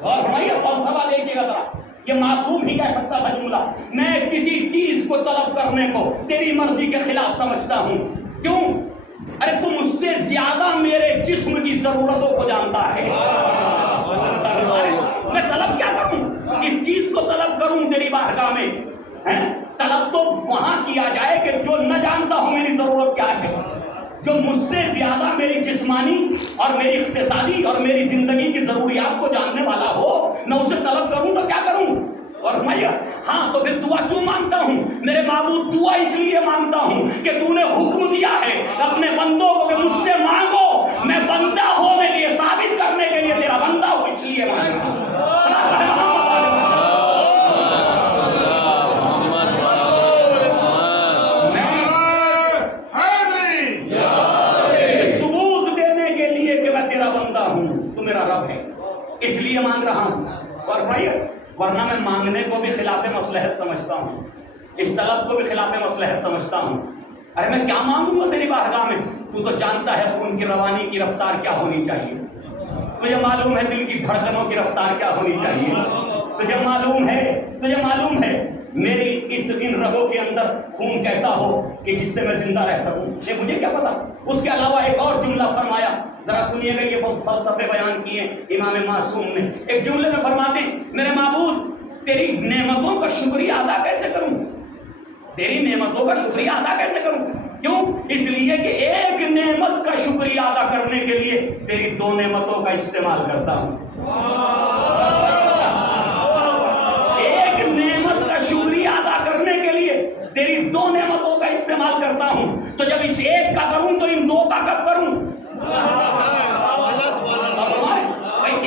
اور فرمائیے فلسفہ دیکھیے گا ذرا، یہ معصوم ہی کہہ سکتا تھا جملہ، میں کسی چیز کو طلب کرنے کو تیری مرضی کے خلاف سمجھتا ہوں، کیوں؟ ارے تم اس سے زیادہ میرے جسم کی ضرورتوں کو جانتا ہے، میں طلب کیا کروں، اس چیز کو طلب کروں تیری بارگاہ میں، طلب تو وہاں کیا جائے کہ جو نہ جانتا ہو میری ضرورت کیا ہے، جو مجھ سے زیادہ میری جسمانی اور میری اقتصادی اور میری زندگی کی ضروریات کو جاننے والا ہو، میں اسے طلب کروں تو کیا کروں؟ اور فرمایا ہاں تو پھر دعا کیوں مانگتا ہوں میرے معبود؟ دعا اس لیے مانگتا ہوں کہ تو نے حکم دیا ہے اپنے بندوں کو کہ مجھ سے مانگو، میں بندہ ہونے کے لیے، ثابت کرنے کے لیے تیرا بندہ ہوں، اس لیے مانگتا ہوں۔ ثبوت دینے کے لیے کہ میں تیرا بندہ ہوں، تو میرا رب ہے، اس لیے مانگ رہا ہوں۔ اور بھائی ورنہ میں مانگنے کو بھی خلاف مصلحت سمجھتا ہوں، اس طلب کو بھی خلاف مصلحت سمجھتا ہوں۔ ارے میں کیا مانگوں گا تیری بارگاہ میں؟ تو تو جانتا ہے خون کی روانی کی رفتار کیا ہونی چاہیے، تجھے معلوم ہے دل کی دھڑکنوں کی رفتار کیا ہونی چاہیے، تجھے معلوم ہے میری ان رگوں کے اندر خون کیسا ہو کہ جس سے میں زندہ رہ سکوں، یہ مجھے کیا پتا۔ اس کے علاوہ ایک اور جملہ فرمایا، ذرا سنیے گا، یہ فلسفے بیان کیے امام معصوم نے۔ ایک جملے میں فرماتے ہیں میرے معبود تیری نعمتوں کا شکریہ ادا کیسے کروں، تیری نعمتوں کا شکریہ ادا کیسے کروں؟ کیوں؟ اس لیے کہ ایک نعمت کا شکریہ ادا کرنے کے لیے تیری دو نعمتوں کا استعمال کرتا ہوں، ایک نعمت کا شکریہ ادا کرنے کے لیے تیری دو نعمتوں کا استعمال کرتا ہوں، تو جب اس ایک کا کروں تو ان دو کا کب کروں؟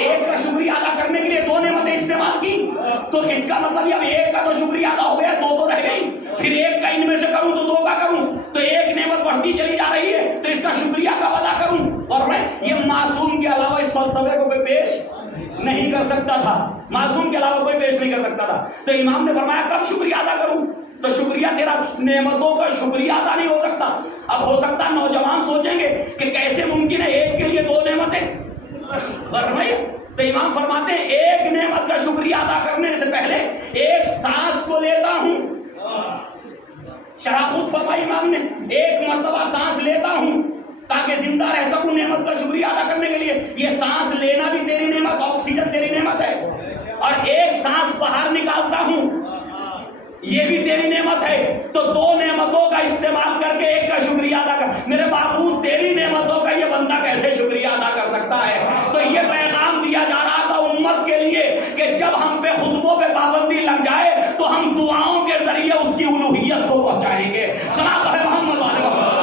ایک کا شکریہ ادا کرنے کے لیے دو نعمتیں استعمال کی، تو اس کا مطلب یہ اب ایک کا تو شکریہ ادا ہو گیا، دو تو رہ گئی، پھر ایک کا ان میں سے کروں تو دو کا کروں، تو ایک نعمت بڑھتی چلی جا رہی ہے، تو اس کا شکریہ کب ادا کروں؟ اور میں یہ معصوم کے علاوہ اس فلسفے کو کوئی پیش نہیں کر سکتا تھا، معصوم کے علاوہ کوئی پیش نہیں کر سکتا تھا۔ تو امام نے فرمایا کب شکریہ ادا کروں؟ تو شکریہ تیرا نعمتوں کا شکریہ ادا نہیں ہو سکتا۔ اب ہو سکتا نوجوان سوچیں گے کہ کیسے ممکن ہے ایک کے لیے دو نعمتیں، تو امام فرماتے ہیں ایک نعمت کا شکریہ ادا کرنے سے پہلے ایک سانس کو لیتا ہوں، شرح خود فرمائی امام نے، ایک مرتبہ سانس لیتا ہوں تاکہ زندہ رہ سکوں نعمت کا شکریہ ادا کرنے کے لیے۔ یہ سانس لینا بھی تیری نعمت، آکسیجن تیری نعمت ہے، اور ایک سانس باہر نکالتا ہوں یہ بھی تیری نعمت ہے، تو دو نعمتوں کا استعمال کر کے ایک کا شکریہ ادا کر۔ میرے معبود تیری نعمتوں کا یہ بندہ کیسے شکریہ ادا کر سکتا ہے؟ تو یہ پیغام دیا جا رہا تھا امت کے لیے کہ جب ہم پہ خطبوں پہ پابندی لگ جائے تو ہم دعاؤں کے ذریعے اس کی الوہیت کو پہنچائیں گے۔ صلوات ہے محمد والے محمد،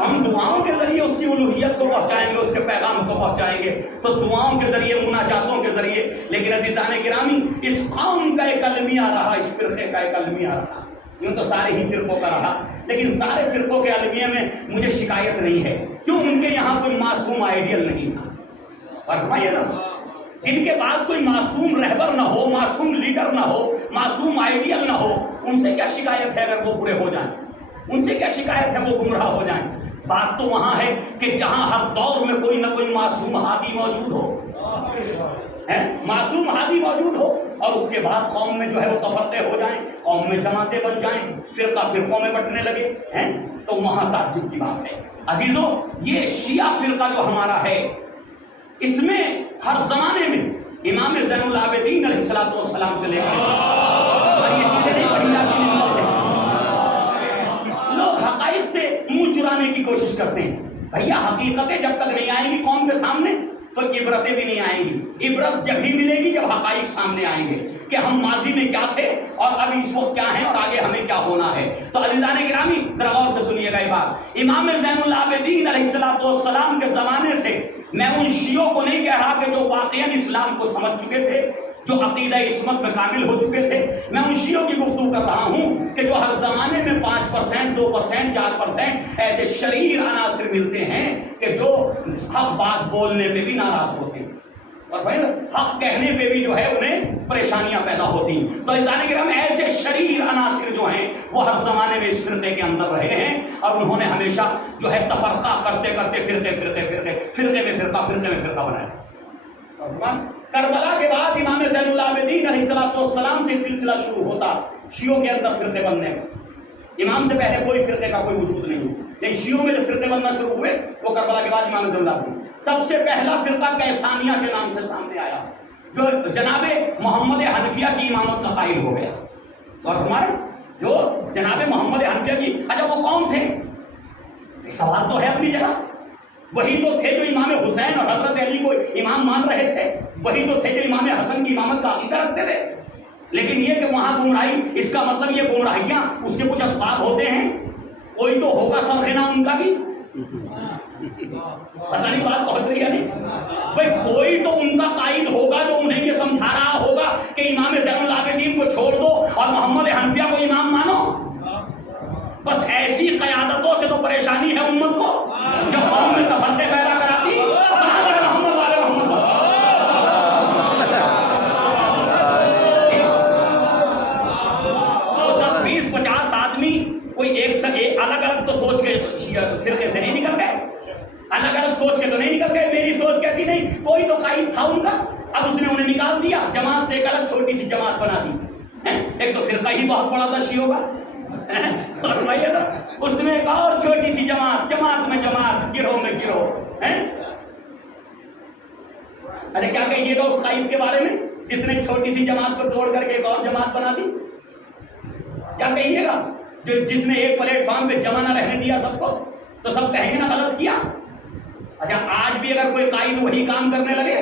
ہم دعاؤں کے ذریعے اس کی الوہیت کو پہنچائیں گے، اس کے پیغام کو پہنچائیں گے، تو دعاؤں کے ذریعے، مناجاتوں کے ذریعے۔ لیکن عزیزان گرامی اس قوم کا ایک المیہ رہا، اس فرقے کا ایک المیہ رہا، یوں تو سارے ہی فرقوں کا رہا، لیکن سارے فرقوں کے المیہ میں مجھے شکایت نہیں ہے، کیوں؟ ان کے یہاں کوئی معصوم آئیڈیل نہیں تھا۔ اور فرمائیے نا جن کے پاس کوئی معصوم رہبر نہ ہو، معصوم لیڈر نہ ہو، معصوم آئیڈیل نہ ہو، ان سے کیا شکایت ہے اگر وہ برے ہو جائیں؟ ان سے کیا شکایت ہے وہ گمراہ ہو جائیں؟ بات تو وہاں ہے کہ جہاں ہر دور میں کوئی نہ کوئی معصوم ہادی موجود ہو، معصوم ہادی موجود ہو، اور اس کے بعد قوم میں جو ہے وہ تفرقے ہو جائیں، قوم میں جماعتیں بن جائیں، فرقہ فرقوں میں بٹنے لگے ہیں، تو وہاں تعجب کی بات ہے۔ عزیزوں، یہ شیعہ فرقہ جو ہمارا ہے، اس میں ہر زمانے میں امام زین العابدین علیہ السلام سے لے کر اور یہ چیزیں نہیں پڑھی جاتی ہیں، لوگ حقائق سے منہ چرانے کی کوشش کرتے ہیں۔ بھیا حقیقتیں جب تک نہیں آئیں گی قوم کے سامنے تو عبرتیں بھی نہیں آئیں گی۔ عبرت جب ہی ملے گی جب حقائق سامنے آئیں گے کہ ہم ماضی میں کیا تھے اور اب اس وقت کیا ہیں اور آگے ہمیں کیا ہونا ہے۔ تو عزیزان گرامی ذرا غور سے سنیے گا یہ بات، امام زین العابدین علیہ السلام کے زمانے سے میں ان شیعوں کو نہیں کہہ رہا کہ جو واقعاً اسلام کو سمجھ چکے تھے، جو عقیدہ عصمت میں کامل ہو چکے تھے، میں ان شیعوں کی گفتگو کر رہا ہوں کہ جو ہر زمانے میں 5%، 2%، 4% ایسے شریر عناصر ملتے ہیں کہ جو حق بات بولنے پہ بھی ناراض ہوتے ہیں اور پھر حق کہنے پہ بھی جو ہے انہیں پریشانیاں پیدا ہوتی ہیں۔ تو عزیزان کرام، ایسے شریر عناصر جو ہیں وہ ہر زمانے میں اس فرقے کے اندر رہے ہیں اور انہوں نے ہمیشہ جو ہے تفرقہ کرتے کرتے فرقے میں فرقہ بنایا۔ کربلا کے بعد امام زین العابدین علیہ السلام سے سلسلہ شروع ہوتا شیعوں کے اندر فرقے بننے کا۔ امام سے پہلے کوئی فرقے کا کوئی وجود نہیں، لیکن شیعوں میں جو فرقے بننا شروع ہوئے وہ کربلا کے بعد امام زین العابدین۔ سب سے پہلا فرقہ کیسانیہ کے نام سے سامنے آیا، جو جناب محمد حنفیہ کی امامت کا قائل ہو گیا۔ اور ہمارے جو جناب محمد حنفیہ کی، اچھا وہ کون تھے؟ سوال تو ہے اپنی جگہ، وہی تو تھے جو امام حسین اور حضرت علی کو امام مان رہے تھے، وہی تو تھے جو امام حسن کی امامت کا عقیدہ رکھتے تھے۔ لیکن یہ کہ وہاں گمراہی، اس کا مطلب یہ گمراہیاں اس کے کچھ اسباب ہوتے ہیں، کوئی تو ہوگا سرغنا ان کا بھی، پتہ نہیں بات پہنچ رہی ہے نہیں بھائی، کوئی تو ان کا قائد ہوگا جو انہیں یہ سمجھا رہا ہوگا کہ امام زین العابدین کو چھوڑ دو اور محمد حنفیہ کو امام مانو۔ بس ایسی قیادتوں سے تو پریشانی ہے امت کو جو قوم میں تفرقے پیدا کراتی۔ محمد والے محمد 10-20-50 آدمی کوئی ایک الگ الگ تو سوچ کے فرقے سے نہیں نکل گئے، الگ الگ سوچ کے تو نہیں نکل گئے۔ میری سوچ کہتی نہیں، کوئی تو قائد تھا ان کا، اب اس نے انہیں نکال دیا، جماعت سے ایک الگ چھوٹی سی جماعت بنا دی۔ ایک تو فرقہ ہی بہت بڑا تھا شیعوں کا، اور اس میں ایک اور چھوٹی سی جماعت، جماعت میں جماعت، گروہ میں گروہ۔ ارے کیا کہیے گا اس قائد کے بارے میں جس نے چھوٹی سی جماعت کو توڑ کر کے ایک اور جماعت بنا دی؟ کیا کہیے گا جس نے ایک پلیٹ فارم پہ جمع نہ رہنے دیا سب کو؟ تو سب کہیں گے نا غلط کیا۔ اچھا آج بھی اگر کوئی قائد وہی کام کرنے لگے،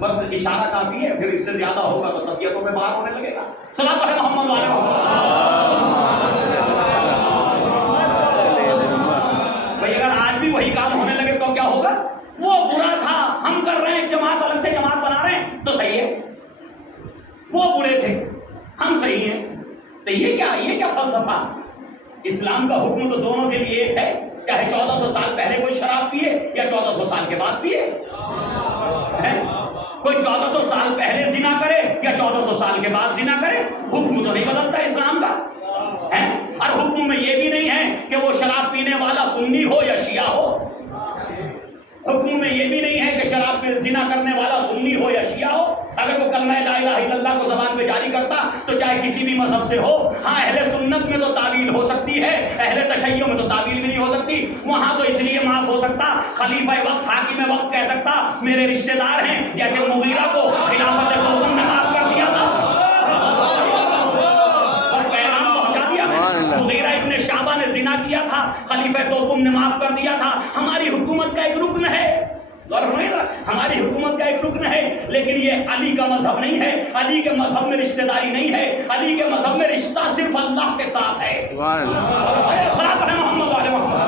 بس اشارہ کافی ہے، پھر اس سے زیادہ ہوگا تو طبیعتوں میں باہر ہونے لگے گا۔ صلاۃ علی محمد والے بھائی، اگر آج بھی وہی کام ہونے لگے تو کیا ہوگا؟ وہ برا تھا، ہم کر رہے ہیں، جماعت الگ سے جماعت بنا رہے ہیں تو صحیح ہے، وہ برے تھے ہم صحیح ہیں۔ تو یہ کیا فلسفہ؟ اسلام کا حکم تو دونوں کے لیے ایک ہے، چاہے 1400 سال پہلے کوئی شراب پیے یا 1400 سال کے بعد پیے، کوئی 1400 سال پہلے زنا کرے یا 1400 سال کے بعد زنا کرے، حکم تو نہیں بدلتا اسلام کا ہے۔ اور حکم میں یہ بھی نہیں ہے کہ وہ شراب پینے والا سنی ہو یا شیعہ ہو، حکم میں یہ بھی نہیں ہے کہ شراب پہ زنا کرنے والا سنی ہو یا شیعہ ہو۔ اگر وہ کلمہ لا الہ الا اللہ کو زبان پہ جاری کرتا تو چاہے کسی بھی مذہب سے ہو، ہاں اہل سنت میں تو تعویل ہو سکتی ہے، اہل تشیع میں تو تعویل بھی نہیں ہو سکتی، وہاں تو اس لیے معاف ہو سکتا، خلیفہ وقت حاکم وقت کہہ سکتا میرے رشتہ دار ہیں، جیسے مغیرہ کو خلافت توقن نے معاف کر دیا تھا اور پیغام پہنچا دیا میں، مغیرہ ابن شعبہ نے زنا کیا تھا، خلیفہ توقن نے معاف کر دیا تھا۔ ہماری حکومت کا ایک رکن ہے، ہماری حکومت کا ایک رکن ہے، لیکن یہ علی کا مذہب نہیں ہے، علی کے مذہب میں رشتہ داری نہیں ہے، علی کے مذہب میں رشتہ صرف اللہ کے ساتھ ہے۔ محمد والے محمد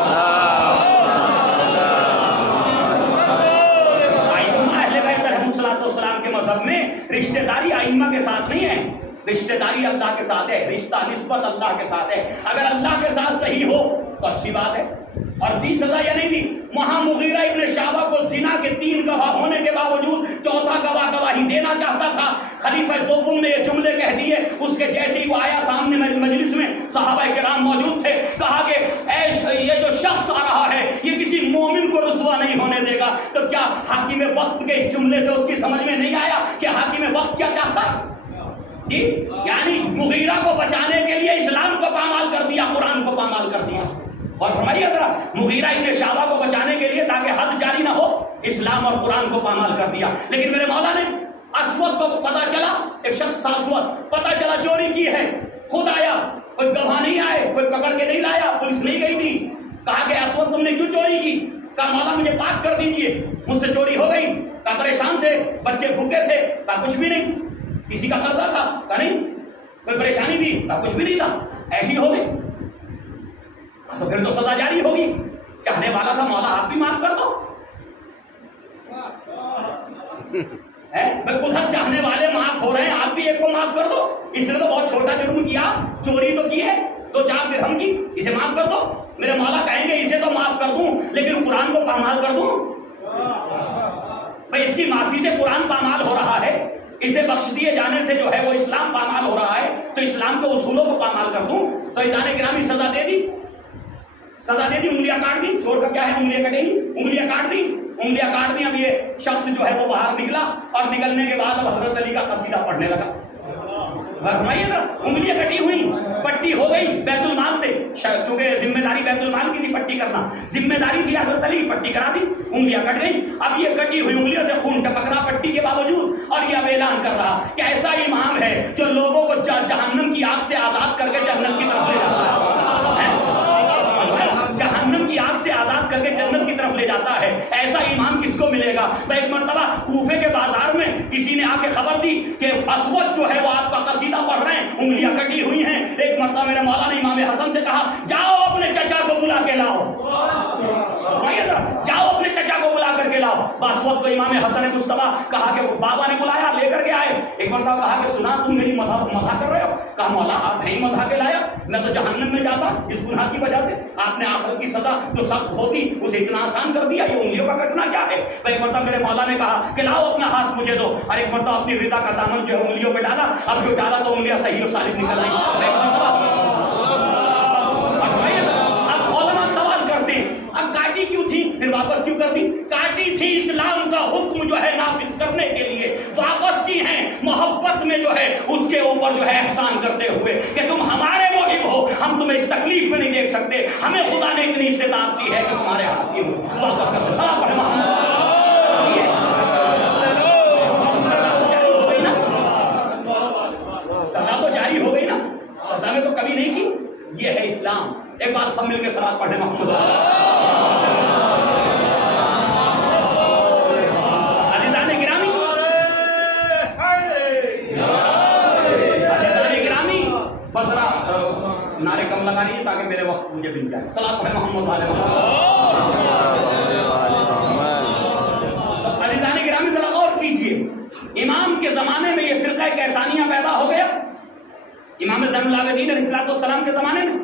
اہل بیت علیہم السلام کے مذہب میں رشتہ داری ائمہ کے ساتھ نہیں ہے، رشتہ داری اللہ کے ساتھ ہے، رشتہ نسبت اللہ کے ساتھ ہے۔ اگر اللہ کے ساتھ صحیح ہو تو اچھی بات ہے، اور دی سزا یا نہیں دی، وہاں گواہی دینا چاہتا تھا. خلیفہ دوم نے یہ جملے کہہ دیے. اس کے جیسے ہی وہ آیا سامنے مجلس میں, صحابہ کرام موجود تھے, کہا کہ یہ جو شخص آ رہا ہے یہ کسی مومن کو رسوا نہیں ہونے دے گا. تو کیا حاکم وقت کے اس جملے سے اس کی سمجھ میں نہیں آیا کہ حاکم وقت کیا چاہتا ہے؟ یعنی مغیرہ کو بچانے کے لیے اسلام کو پامال کر دیا, قرآن کو پامال کر دیا. اور فرمائیے ذرا, مغیرہ ابن شعبہ کو بچانے کے لیے تاکہ حد جاری نہ ہو, اسلام اور قرآن کو پامال کر دیا. لیکن میرے مولا نے اسود کو پتا چلا, ایک شخص تھا اسود, پتا چلا چوری کی ہے, خود آیا, کوئی گواہ نہیں آئے, کوئی پکڑ کے نہیں لایا, پولیس نہیں گئی تھی. کہا کہ اسود تم نے کیوں چوری کی؟ کہا مولا مجھے پاک کر دیجئے, مجھ سے چوری ہو گئی. کہا پریشان تھے, بچے بھوکے تھے. کہا کچھ بھی نہیں. کسی کا قرضہ تھا؟ کہا نہیں. کوئی پریشانی تھی؟ کہا کچھ بھی نہیں تھا, ایسی ہو گئی. تو پھر تو سزا جاری ہوگی. چاہنے والا تھا مولا آپ بھی معاف کر دو. ادھر چاہنے والے معاف ہو رہے ہیں, آپ بھی ایک کو معاف کر دو. اس نے تو بہت چھوٹا جرم کیا, چوری تو کی ہے, 2-4 درہم کی, اسے معاف کر دو. میرے مولا کہیں گے اسے تو معاف کر دوں لیکن قرآن کو پامال کر دوں؟ بھائی اس کی معافی سے قرآن پامال ہو رہا ہے, اسے بخش دیے جانے سے جو ہے وہ اسلام پامال ہو رہا ہے, تو اسلام کے اصولوں کو پامال کر دوں؟ تو عزیزان گرامی سزا دے دی, سزا دے دی, انگلیاں کاٹ دی. چھوڑ کر کیا ہے, انگلیاں کٹیں گی, انگلیاں کاٹ دی, انگلیاں کاٹ دی. اب یہ شخص جو ہے وہ باہر نکلا اور نکلنے کے بعد اب حضرت علی کا قصیدہ پڑھنے لگا. فرمائیے نا, انگلیاں کٹی ہوئی, پٹی ہو گئی بیت المال سے, چونکہ ذمہ داری بیت المال کی تھی پٹی کرنا, ذمہ داری تھی حضرت علی, پٹی کرا دی, انگلیاں کٹ گئی. اب یہ کٹی ہوئی انگلیوں سے خون ٹپک رہا پٹی کے باوجود, اور یہ اب اعلان کر رہا کہ ایسا امام ہے جو لوگوں کو جہنم کی آگ سے آزاد کر کے جنت کی طرف لے جاتا ہے, جہنم کی آگ سے آزاد کر کے جنت کی طرف لے جاتا ہے. ایسا امام کس کو ملے گا؟ ایک مرتبہ کوفے کے بازار میں کسی نے آ کے خبر دی کہ اسود جو ہے وہ آپ کا قصیدہ پڑھ رہے ہیں, انگلیاں کٹی ہوئی ہیں. ایک مرتبہ میرے مولا نے امام حسن سے کہا جاؤ اپنے چچا کو بلا کے لاؤ, جاؤ اپنے چچا کو بلا کر کے لاؤ. اسود کو امام حسن مصطفیٰ کہا کہ بابا نے بلایا, لے کر کے آئے. ایک مرتبہ کہا کہ سنا تم میری مدح کر رہے ہو؟ کہا مولا آپ نہیں مدح کے لایا, میں تو جہنم میں جاتا اس گناہ کی وجہ سے. آپ نے آخرت کی سزا جو سخت ہوتی اسے اتنا آسان کر دیا, یہ انگلیوں کا کٹنا کیا ہے؟ ایک مرتبہ میرے مولا نے کہا کہ لاؤ اپنا ہاتھ مجھے دو, اور ایک مرتبہ اپنی ردا کا دامن جو ہے انگلیوں پہ ڈالا. اب جو ڈالا تو انگلیاں صحیح و سالم نکل رہی. اب علماء سوال کرتے ہیں اب کاٹی کیوں تھی, پھر واپس کیوں کر دی؟ کاٹی تھی اسلام کا حکم جو ہے نافذ کرنے کے لیے, واپس کی ہیں محبت میں جو ہے اس کے اوپر جو ہے احسان کرتے ہوئے کہ تم ہمارے محب ہو, ہم تمہیں اس تکلیف میں نہیں دیکھ سکتے, ہمیں خدا نے اتنی استطاعت دی ہے کہ تمہارے ہاتھ کی واپس کر دو. سلام پڑھے محمد. سزا تو جاری ہو گئی نا, سزا میں تو کبھی نہیں کی. یہ ہے اسلام. ایک بار سب مل کے صلوات پڑھے محمد. عزیزان گرامی, عزیزان گرامی, بذرا نعرے کم لگا لیجیے تاکہ میرے وقت مجھے مل جائے. صلوات پڑھے محمد والے محمد. عزیزان گرامی ذرا غور کیجیے, امام کے زمانے میں یہ فرقہ کیسانیہ پیدا ہو گیا. امام زین العابدین علیہ السلام کے زمانے میں,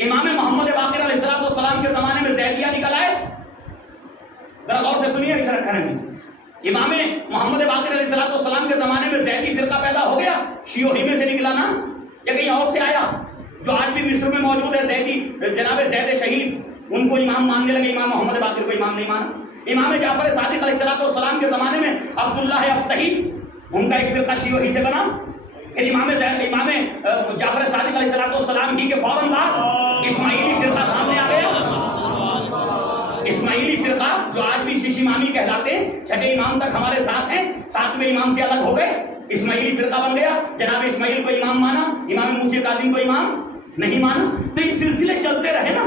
امام محمد باقر علیہ السلام کے زمانے میں زیدیہ نکل آئے. ذرا غور سے سنیے, اس رکھنے میں امام محمد باقر علیہ السلام کے زمانے میں زیدی فرقہ پیدا ہو گیا. شیعہ ہی میں سے نکلا نا, یا کہیں اور سے آیا؟ جو آج بھی مصر میں موجود ہے زیدی, جناب زید شہید, ان کو امام ماننے لگے, امام محمد باقر کو امام نہیں مانا. امام جعفر صادق علیہ السلام کے زمانے میں عبداللہ افطحی, ان کا ایک فرقہ شیعہ ہی سے بنا. پھر امام جعفر صادق علیہ السلام ہی کے فوراً بعد اسماعیلی فرقہ سامنے آ گیا. اسماعیلی فرقہ جو آج بھی شیش امامی کہلاتے ہیں, چھٹے امام تک ہمارے ساتھ ہیں, 7ویں امام سے الگ ہو گئے, اسماعیلی فرقہ بن گیا. جناب اسماعیل کو امام مانا, امام موسی کاظم کو امام نہیں مانا. تو یہ سلسلے چلتے رہے نا.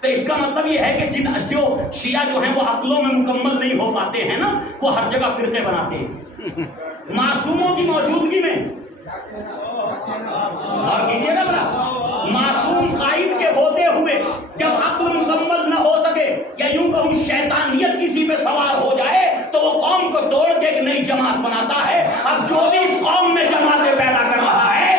تو اس کا مطلب یہ ہے کہ جو شیعہ جو ہیں وہ عقلوں میں مکمل نہیں ہو پاتے ہیں نا, وہ ہر جگہ فرقے بناتے ہیں معصوموں کی موجودگی میں. اور کیجیے گا ذرا, معصوم قائد کے ہوتے ہوئے جب عقل مکمل نہ ہو سکے, یا یوں کہوں شیطانیت کسی پہ سوار ہو جائے, تو وہ قوم کو توڑ کے ایک نئی جماعت بناتا ہے. اب جو بھی اس قوم میں جماعتیں پیدا کر رہا ہے,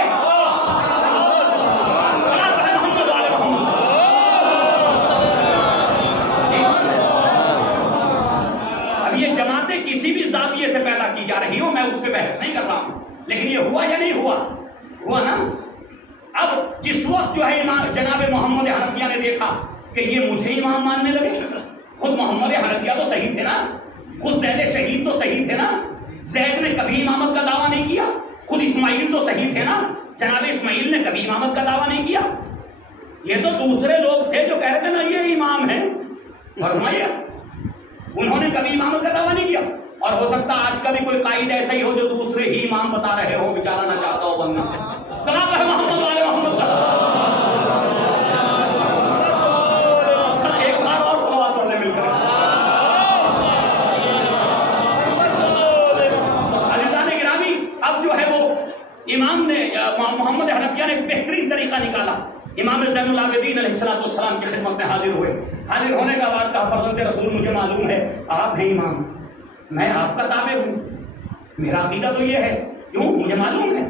اب یہ جماعتیں باتیں کسی بھی زاویے سے پیدا کی جا رہی ہوں، میں اس پہ بحث نہیں کر رہا ہوں، لیکن یہ ہوا یا نہیں ہوا؟ ہوا نا۔ اب جس وقت جو ہے جناب محمد حنفیہ نے دیکھا کہ یہ مجھے امام ماننے لگے، خود محمد حنفیہ تو صحیح تھے نا، خود زید شہید تو صحیح تھے نا، زید نے کبھی امامت کا دعویٰ نہیں کیا، خود اسماعیل تو صحیح تھے نا، جناب اسماعیل نے کبھی امامت کا دعویٰ نہیں کیا، یہ تو دوسرے لوگ تھے جو کہہ رہے تھے نا یہ امام ہے، فرمایا انہوں نے کبھی امامت کا دعویٰ نہیں کیا۔ اور ہو سکتا آج کا بھی کوئی قائد ایسا ہی ہو جو دوسرے ہی امام بتا رہے ہو، بیچارہ نہ چاہتا ہو بننا۔ صلاۃ ہے محمد والے محمد کا۔ ایک بار اور بات کرنے مل کر عزیزان گرامی، اب جو ہے وہ امام نے محمد حنفیہ نے ایک بہترین طریقہ نکالا۔ امام زین العابدین علیہ السلام کی خدمت میں حاضر ہوئے، حاضر ہونے کا بعد کہا فرزند رسول مجھے معلوم ہے آپ ہیں امام، میں آپ کا تابع ہوں، میرا عقیدہ تو یہ ہے، کیوں مجھے معلوم ہے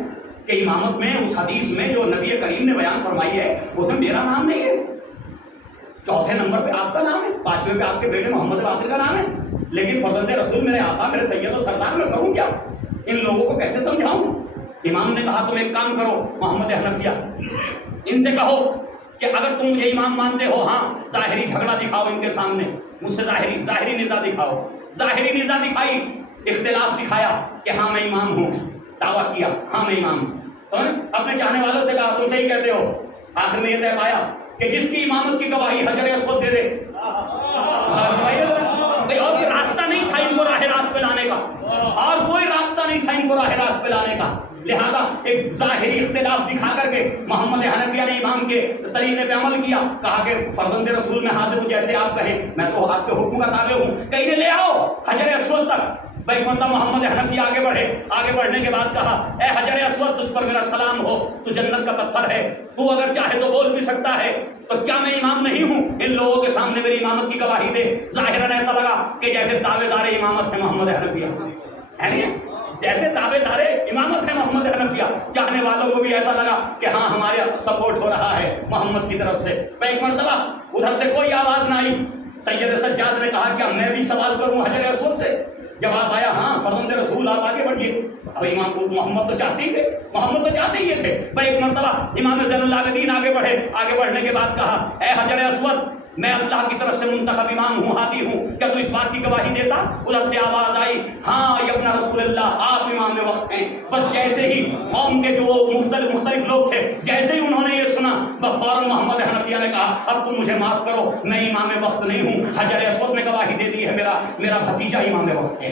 کہ امامت میں اس حدیث میں جو نبی کریم نے بیان فرمائی ہے اس میں میرا نام نہیں ہے، چوتھے نمبر پہ آپ کا نام ہے، پانچویں پہ آپ کے بیٹے محمد باقر کا نام ہے، لیکن فرزند رسول میرے آقا میرے سید و سردار میں کروں کیا؟ ان لوگوں کو کیسے سمجھاؤں؟ امام نے کہا تم ایک کام کرو محمد حنفیہ، ان سے کہو کہ اگر تم مجھے امام مانتے ہو، ہاں ظاہری جھگڑا دکھاؤ ان کے سامنے، مجھ سے ظاہری نزاع دکھاؤ، ظاہری نزاع دکھائی، اختلاف دکھایا کہ ہاں میں امام ہوں، دعویٰ کیا ہاں میں امام ہوں، سمجھ اپنے چاہنے والوں سے کہا تم صحیح کہتے ہو، آخر میں یہ طے پایا کہ جس کی امامت کی گواہی حجر اسود دے دے، اور کوئی راستہ نہیں تھا ان کو راہ راست پہ لانے کا، اور کوئی راستہ نہیں تھا ان کو راہ راست پہ لانے کا، لہذا ایک ظاہری اختلاف دکھا کر کے محمد حنفیہ نے امام کے طریقے پہ عمل کیا، کہا کہ فرزند رسول میں حاضر ہوں، جیسے آپ کہیں میں تو آپ کے حکم کا تابع ہوں، کہیں لے آؤ حجر اسود تک۔ بھائی مرتبہ محمد حنفیہ آگے بڑھے، آگے بڑھنے کے بعد کہا اے حجر اسود تجھ پر میرا سلام ہو، تو جنت کا پتھر ہے، تو اگر چاہے تو بول بھی سکتا ہے، تو کیا میں امام نہیں ہوں؟ ان لوگوں کے سامنے میری امامت کی گواہی دے۔ ظاہراً ایسا لگا کہ جیسے دعوے دار امامت ہے محمد حنفیہ، ہے نہیں؟ جیسے دعوے دار امامت ہے محمد حنفیہ، چاہنے والوں کو بھی ایسا لگا کہ ہاں ہمارے سپورٹ ہو رہا ہے محمد کی طرف سے۔ ایک مرتبہ ادھر سے کوئی آواز نہ آئی، سید سجاد نے کہا کیا میں بھی سوال کروں حجر اسود سے؟ جواب آیا ہاں فرزند رسول آپ آگے بڑھیے۔ اب امام کو محمد تو چاہتے ہی تھے، محمد تو چاہتے ہی تھے۔ بھائی ایک مرتبہ امام زین العابدین آگے بڑھے، آگے بڑھنے کے بعد کہا اے حجر اسود میں اللہ کی طرف سے منتخب امام ہوں، ہادی ہوں، کیا تو اس بات کی گواہی دیتا؟ ادھر سے آواز آئی ہاں یا ابن رسول اللہ آپ امام وقت ہیں۔ بس جیسے ہی قوم کے جو مختلف لوگ تھے، جیسے ہی انہوں نے یہ سنا فوراً محمد حنفیہ نے کہا اب تم مجھے معاف کرو، میں امام وقت نہیں ہوں، حجر اسود نے گواہی دے دی ہے میرا بھتیجا امام وقت ہے۔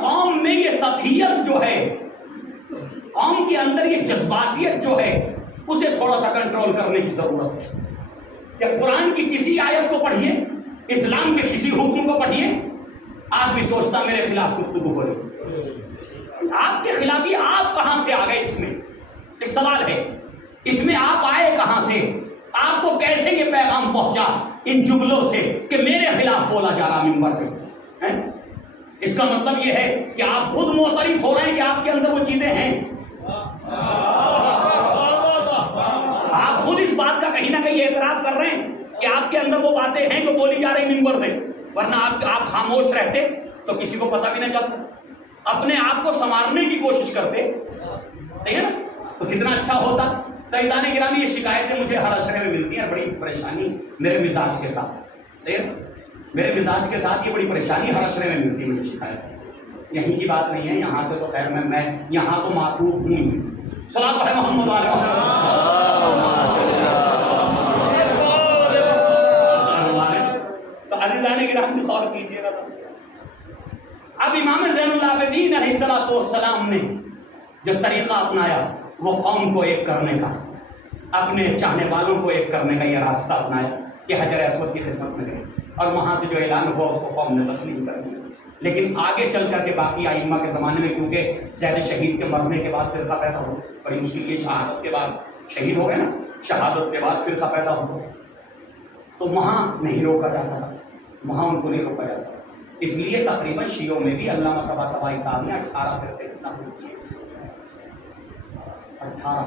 قوم میں یہ سطحیت جو ہے، قوم کے اندر یہ جذباتیت جو ہے، اسے تھوڑا سا کنٹرول کرنے کی ضرورت ہے۔ کہ قرآن کی کسی آیت کو پڑھیے، اسلام کے کسی حکم کو پڑھیے، آدمی سوچتا میرے خلاف گفتگو ہو رہی، آپ کے خلاف یہ آپ کہاں سے آ گئے؟ اس میں ایک سوال ہے، اس میں آپ آئے کہاں سے؟ آپ کو کیسے یہ پیغام پہنچا ان جملوں سے کہ میرے خلاف بولا جا رہا ممبر پہ؟ اس کا مطلب یہ ہے کہ آپ خود معترف ہو رہے ہیں کہ آپ کے اندر وہ چیزیں ہیں، آپ خود اس بات کا کہیں نہ کہیں اعتراف کر رہے ہیں کہ آپ کے اندر وہ باتیں ہیں جو بولی جا رہی ممبر پہ، ورنہ آپ خاموش رہتے تو کسی کو پتہ بھی نہیں چلتا، اپنے آپ کو سنوارنے کی کوشش کرتے، صحیح ہے نا؟ تو کتنا اچھا ہوتا۔ فیضان گرامی یہ شکایتیں مجھے ہر اشرے میں ملتی ہیں، بڑی پریشانی میرے مزاج کے ساتھ، صحیح ہے، میرے مزاج کے ساتھ یہ بڑی پریشانی ہر اشرے میں ملتی ہے مجھے شکایت، یہیں کی بات نہیں ہے، یہاں سے تو خیر میں یہاں تو معطوف ہوں۔ صلاۃ ہے محمد والے تو عزیزان گرامی غور کیجیے گا۔ اب امام زین العابدین علیہ السلام نے جو طریقہ اپنایا وہ قوم کو ایک کرنے کا، اپنے چاہنے والوں کو ایک کرنے کا یہ راستہ اپنایا کہ حجر اسود کی خدمت میں گئے، اور وہاں سے جو اعلان ہوا اس کو قوم نے تسلیم کر دیا۔ لیکن آگے چل کر کے باقی ائمہ کے زمانے میں، کیونکہ زید شہید کے مرنے کے بعد فرقہ پیدا ہوا، بڑی مشکل یہ شہادت کے بعد شہید ہو گئے نا، شہادت کے بعد فرقہ پیدا ہوا، تو وہاں نہیں روکا جا سکا، وہاں ان کو نہیں روکا جا سکا۔ اس لیے تقریباً شیعوں میں بھی علامہ طباطبائی صاحب نے 18 فرقے نقل کیے، 18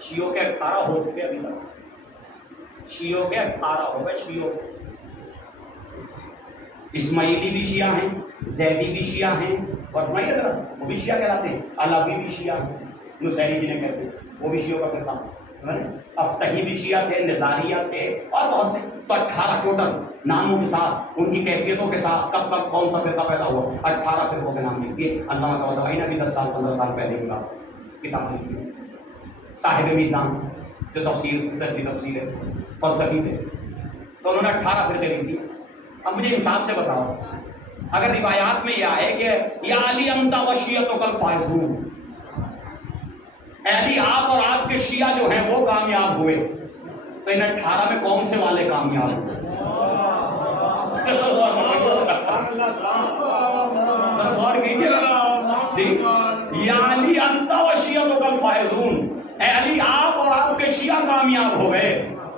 شیعوں کے 18 ہو چکے ابھی تک، شیعوں کے 18 ہو گئے شیعوں کے. اسماعیلی بھی شیعہ ہیں, زیدی بھی شیعہ ہیں, اور وہ بھی شیعہ کہلاتے ہیں, علوی بھی شیعہ ہیں, نصیری جنہیں کہتے ہیں وہ بھی شیعوں کا فرقہ, افتحی بھی شیعہ تھے, نظاریہ تھے, اور بہت سے. تو 18 ٹوٹل ناموں کے ساتھ, ان کی کیفیتوں کے ساتھ کب تک کون سا فرقہ پیدا ہوا, 18 فرقوں کے نام لکھ دیے. علامہ طباطبائی نے بھی 10 سال 15 سال پہلے کی بات کتاب لکھی ہے. صاحب میزان جو تفسیر ہے فلسفی تھے, تو انہوں نے 18 فرقے لکھ دیے. اب مجھے انصاف سے بتاؤ, اگر روایات میں یہ آئے کہ یا علی انت و شیعتک الفائزون, علی آپ اور آپ کے شیعہ جو ہیں وہ کامیاب ہوئے, تو ان 18 میں کون سے والے کامیاب ہوئے؟ غور کیجیے گا. یا علی انت و شیعتک الفائزون, اے علی آپ اور آپ کے شیعہ کامیاب ہو گئے,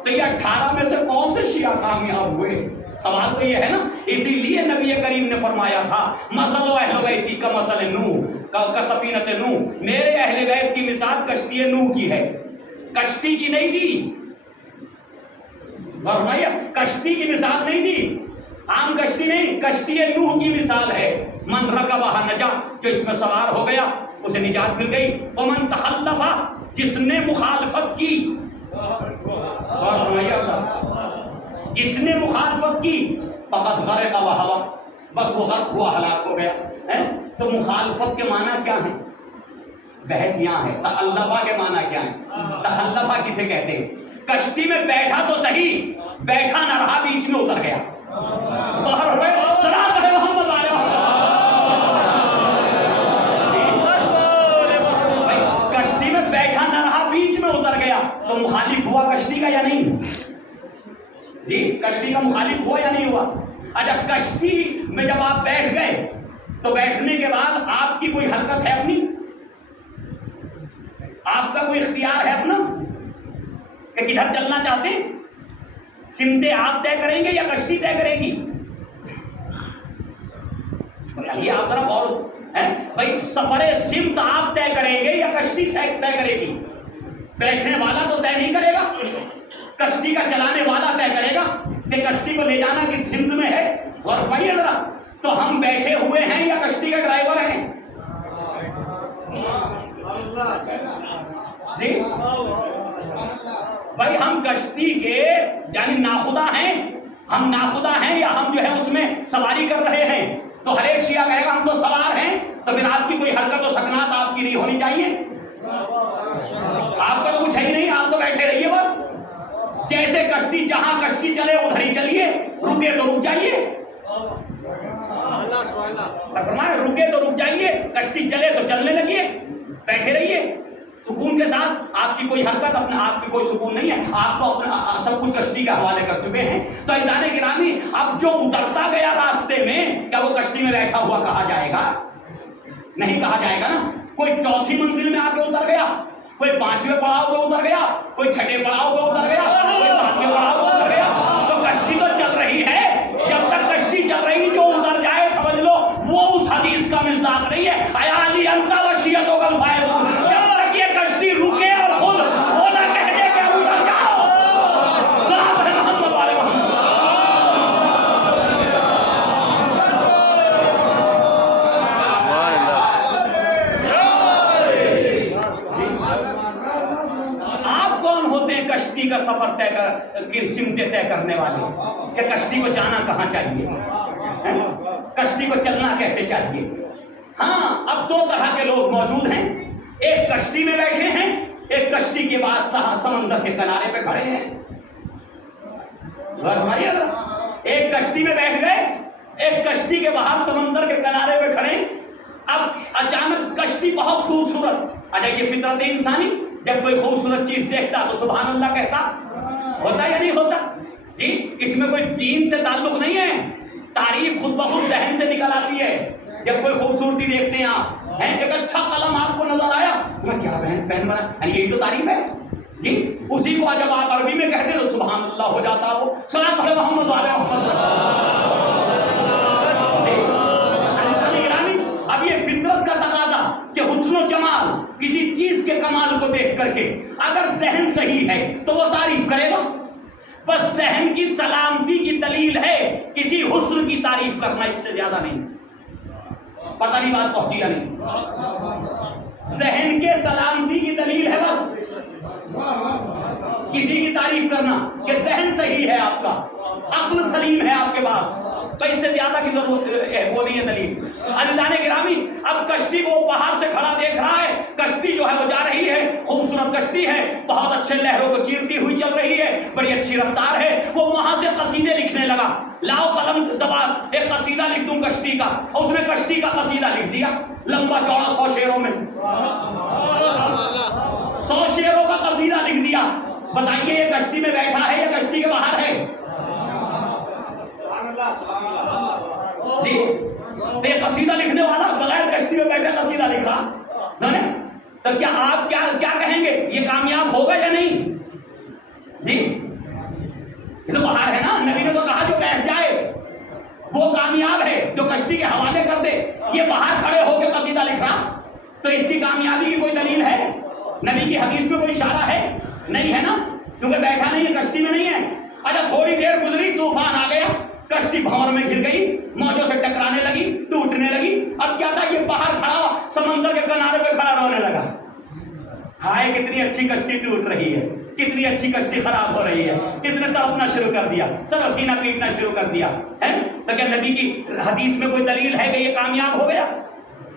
تو یہ 18 میں سے کون سے شیعہ کامیاب ہوئے؟ سوال تو یہ ہے نا. اسی لیے نبی کریم نے فرمایا تھا مثل اہل بیتی کا مثل نوح کا سفینۃ نوح, میرے اہل بیت کی مثال کشتی نوح کی ہے, کشتی کی نہیں دی. فرمایا کشتی کی مثال نہیں دی, عام کشتی نہیں, کشتی نوح کی مثال ہے. من رکبہ نجا, جو اس میں سوار ہو گیا اسے نجات مل گئی. ومن تخلف, جس نے مخالفت کی, جس نے مخالفت کی, فقط غرق وہوا, بس وہ غرق ہوا, ہلاک ہو گیا. تو مخالفت کے معنی کیا ہیں؟ بحث یہاں ہے. تخلفہ کے معنی کیا ہے؟ تخلفہ کسے کہتے ہیں؟ کشتی میں بیٹھا تو صحیح, بیٹھا نہ رہا, بیچ میں اتر گیا. کشتی میں بیٹھا نہ رہا, بیچ میں اتر گیا, تو مخالف ہوا کشتی کا یا نہیں؟ جی کشتی کا مخالف ہوا یا نہیں ہوا؟ اچھا کشتی میں جب آپ بیٹھ گئے تو بیٹھنے کے بعد آپ کی کوئی حرکت ہے اپنی, آپ کا کوئی اختیار ہے اپنا کہ کدھر چلنا چاہتے ہیں؟ سمتیں آپ طے کریں گے یا کشتی طے کرے گی؟ یہ آپ ذرا غور بھائی, سفر سمت آپ طے کریں گے یا کشتی طے کرے گی؟ بیٹھنے والا تو طے نہیں کرے گا, کشتی کا چلانے والا طے کرے گا کہ کشتی کو لے جانا کس سمت میں ہے. اور بھائی ذرا, تو ہم بیٹھے ہوئے ہیں یا کشتی کے ڈرائیور ہیں؟ جی بھائی ہم کشتی کے یعنی ناخدا ہیں, ہم ناخدا ہیں یا ہم جو ہے اس میں سواری کر رہے ہیں؟ تو ہر ایک شیعہ کہے گا ہم تو سوار ہیں, تو پھر آپ کی کوئی حرکت و سکنات آپ کی نہیں ہونی چاہیے. آپ کا کچھ ہے ہی نہیں, آپ تو بیٹھے رہیے بس. جیسے کشتی جہاں کشتی چلے ادھر ہی چلیے, رکے تو رک جائیے. فرمایا رکے تو رک جائیے, کشتی چلے تو چلنے لگیے, بیٹھے رہیے سکون کے ساتھ. آپ کی کوئی حرکت, اپنا آپ کی کوئی سکون نہیں ہے, آپ کو اپنا سب کچھ کشتی کے حوالے کر چکے ہیں. تو عزیزان گرامی, اب جو اترتا گیا راستے میں, کیا وہ کشتی میں بیٹھا ہوا کہا جائے گا؟ نہیں کہا جائے گا نا. کوئی چوتھی منزل میں آ کے اتر گیا, کوئی 5ویں پڑاؤ پہ اتر گیا, کوئی 6ٹھے پڑاؤ پہ اتر گیا, کوئی 7ویں پڑاؤ پہ اتر گیا, تو کشتی تو چل رہی ہے. جب تک کشتی چل رہی, جو اتر جائے سمجھ لو وہ اس حدیث کا مصداق نہیں ہے, اے علی انت و شیعتک الفائزون. جب تک یہ کشتی رکے اور خود وہ نہ کہہ دے کہ اتر جاؤ, سلام ہے محمد والے محمد. آپ کون ہوتے ہیں کشتی کا سفر طے کر, سمتیں طے کرنے والے, کہ کشتی کو جانا کہاں چاہیے, کشتی کو چلنا کیسے چاہیے؟ ہاں اب 2 طرح کے لوگ موجود ہیں. ایک کشتی میں بیٹھے ہیں, ایک کشتی کے بعد سمندر کے کنارے پہ کھڑے ہیں. ایک کشتی میں بیٹھ گئے, ایک کشتی کے باہر سمندر کے کنارے پہ کھڑے. اب اچانک کشتی بہت خوبصورت. اچھا یہ فطرت انسانی, جب کوئی خوبصورت چیز دیکھتا تو سبحان اللہ کہتا, ہوتا یا نہیں ہوتا؟ جی اس میں کوئی دین سے تعلق نہیں ہے, تعریف خود بخود ذہن سے نکل آتی ہے. جب کوئی خوبصورتی دیکھتے ہیں آپ, ایک اچھا قلم آپ کو نظر آیا, میں کیا پین بنا, یہی تو تعریف ہے. جی اسی کو جب آپ عربی میں کہتے تو سبحان اللہ ہو جاتا. وہ صلاۃ علی محمد والے محمد. اب یہ فطرت کا تقاضا کہ حسن و جمال کسی چیز کے کمال کو دیکھ کر کے اگر ذہن صحیح ہے تو وہ تعریف کرے گا. بس ذہن کی سلامتی کی دلیل ہے، کسی حسن کی تعریف کرنا، اس سے زیادہ نہیں۔ پتہ نہیں بات پہنچی یا نہیں؟ ذہن کے سلامتی کی دلیل ہے بس کسی کی تعریف کرنا کہ ذہن صحیح ہے آپ کا، عقل سلیم ہے آپ کے پاس، تو اس سے زیادہ کی ضرورت ہے وہ نہیں ہے دلیل۔ عزیزان گرامی، اب کشتی کو باہر سے کھڑا دیکھ رہا ہے، کشتی جو ہے وہ جا رہی ہے، خوبصورت کشتی ہے، بہت اچھے لہروں کو چیرتی ہوئی چل رہی ہے، بڑی اچھی رفتار ہے۔ وہ وہاں سے قصیدے لکھنے لگا، لاؤ قلم دبا، ایک قصیدہ لکھ دوں کشتی کا، اور اس نے کشتی کا قصیدہ لکھ دیا، لمبا چوڑا 100 شعروں میں، 100 شعروں کا قصیدہ لکھ دیا۔ بتائیے یہ کشتی میں بیٹھا ہے یا کشتی کے باہر ہے؟ جی، یہ قصیدہ لکھنے والا بغیر کشتی میں بیٹھے قصیدہ لکھ رہا، تو کیا آپ کیا کہیں گے، یہ کامیاب ہوگا یا نہیں؟ جی، یہ تو باہر ہے نا، نبی نے تو کہا جو بیٹھ جائے وہ کامیاب ہے، جو کشتی کے حوالے کر دے۔ یہ باہر کھڑے ہو کے قصیدہ لکھ رہا، تو اس کی کامیابی کی کوئی دلیل ہے؟ نبی کی حدیث میں کوئی اشارہ ہے؟ نہیں ہے نا، کیونکہ بیٹھا نہیں ہے، کشتی میں نہیں ہے۔ اچھا تھوڑی دیر گزری، طوفان آ گیا، کشتی بھنور میں گر گئی، موجوں سے ٹکرانے لگی، ٹوٹنے لگی۔ اب کیا تھا، یہ باہر کھڑا سمندر کے کنارے پہ کھڑا رونے لگا، ہائے کتنی اچھی کشتی ٹوٹ رہی ہے، کتنی اچھی کشتی خراب ہو رہی ہے۔ اس نے تڑپنا شروع کر دیا، سر سینہ پیٹنا شروع کر دیا ہے۔ تو کیا نبی کی حدیث میں کوئی دلیل ہے کہ یہ کامیاب ہو گیا؟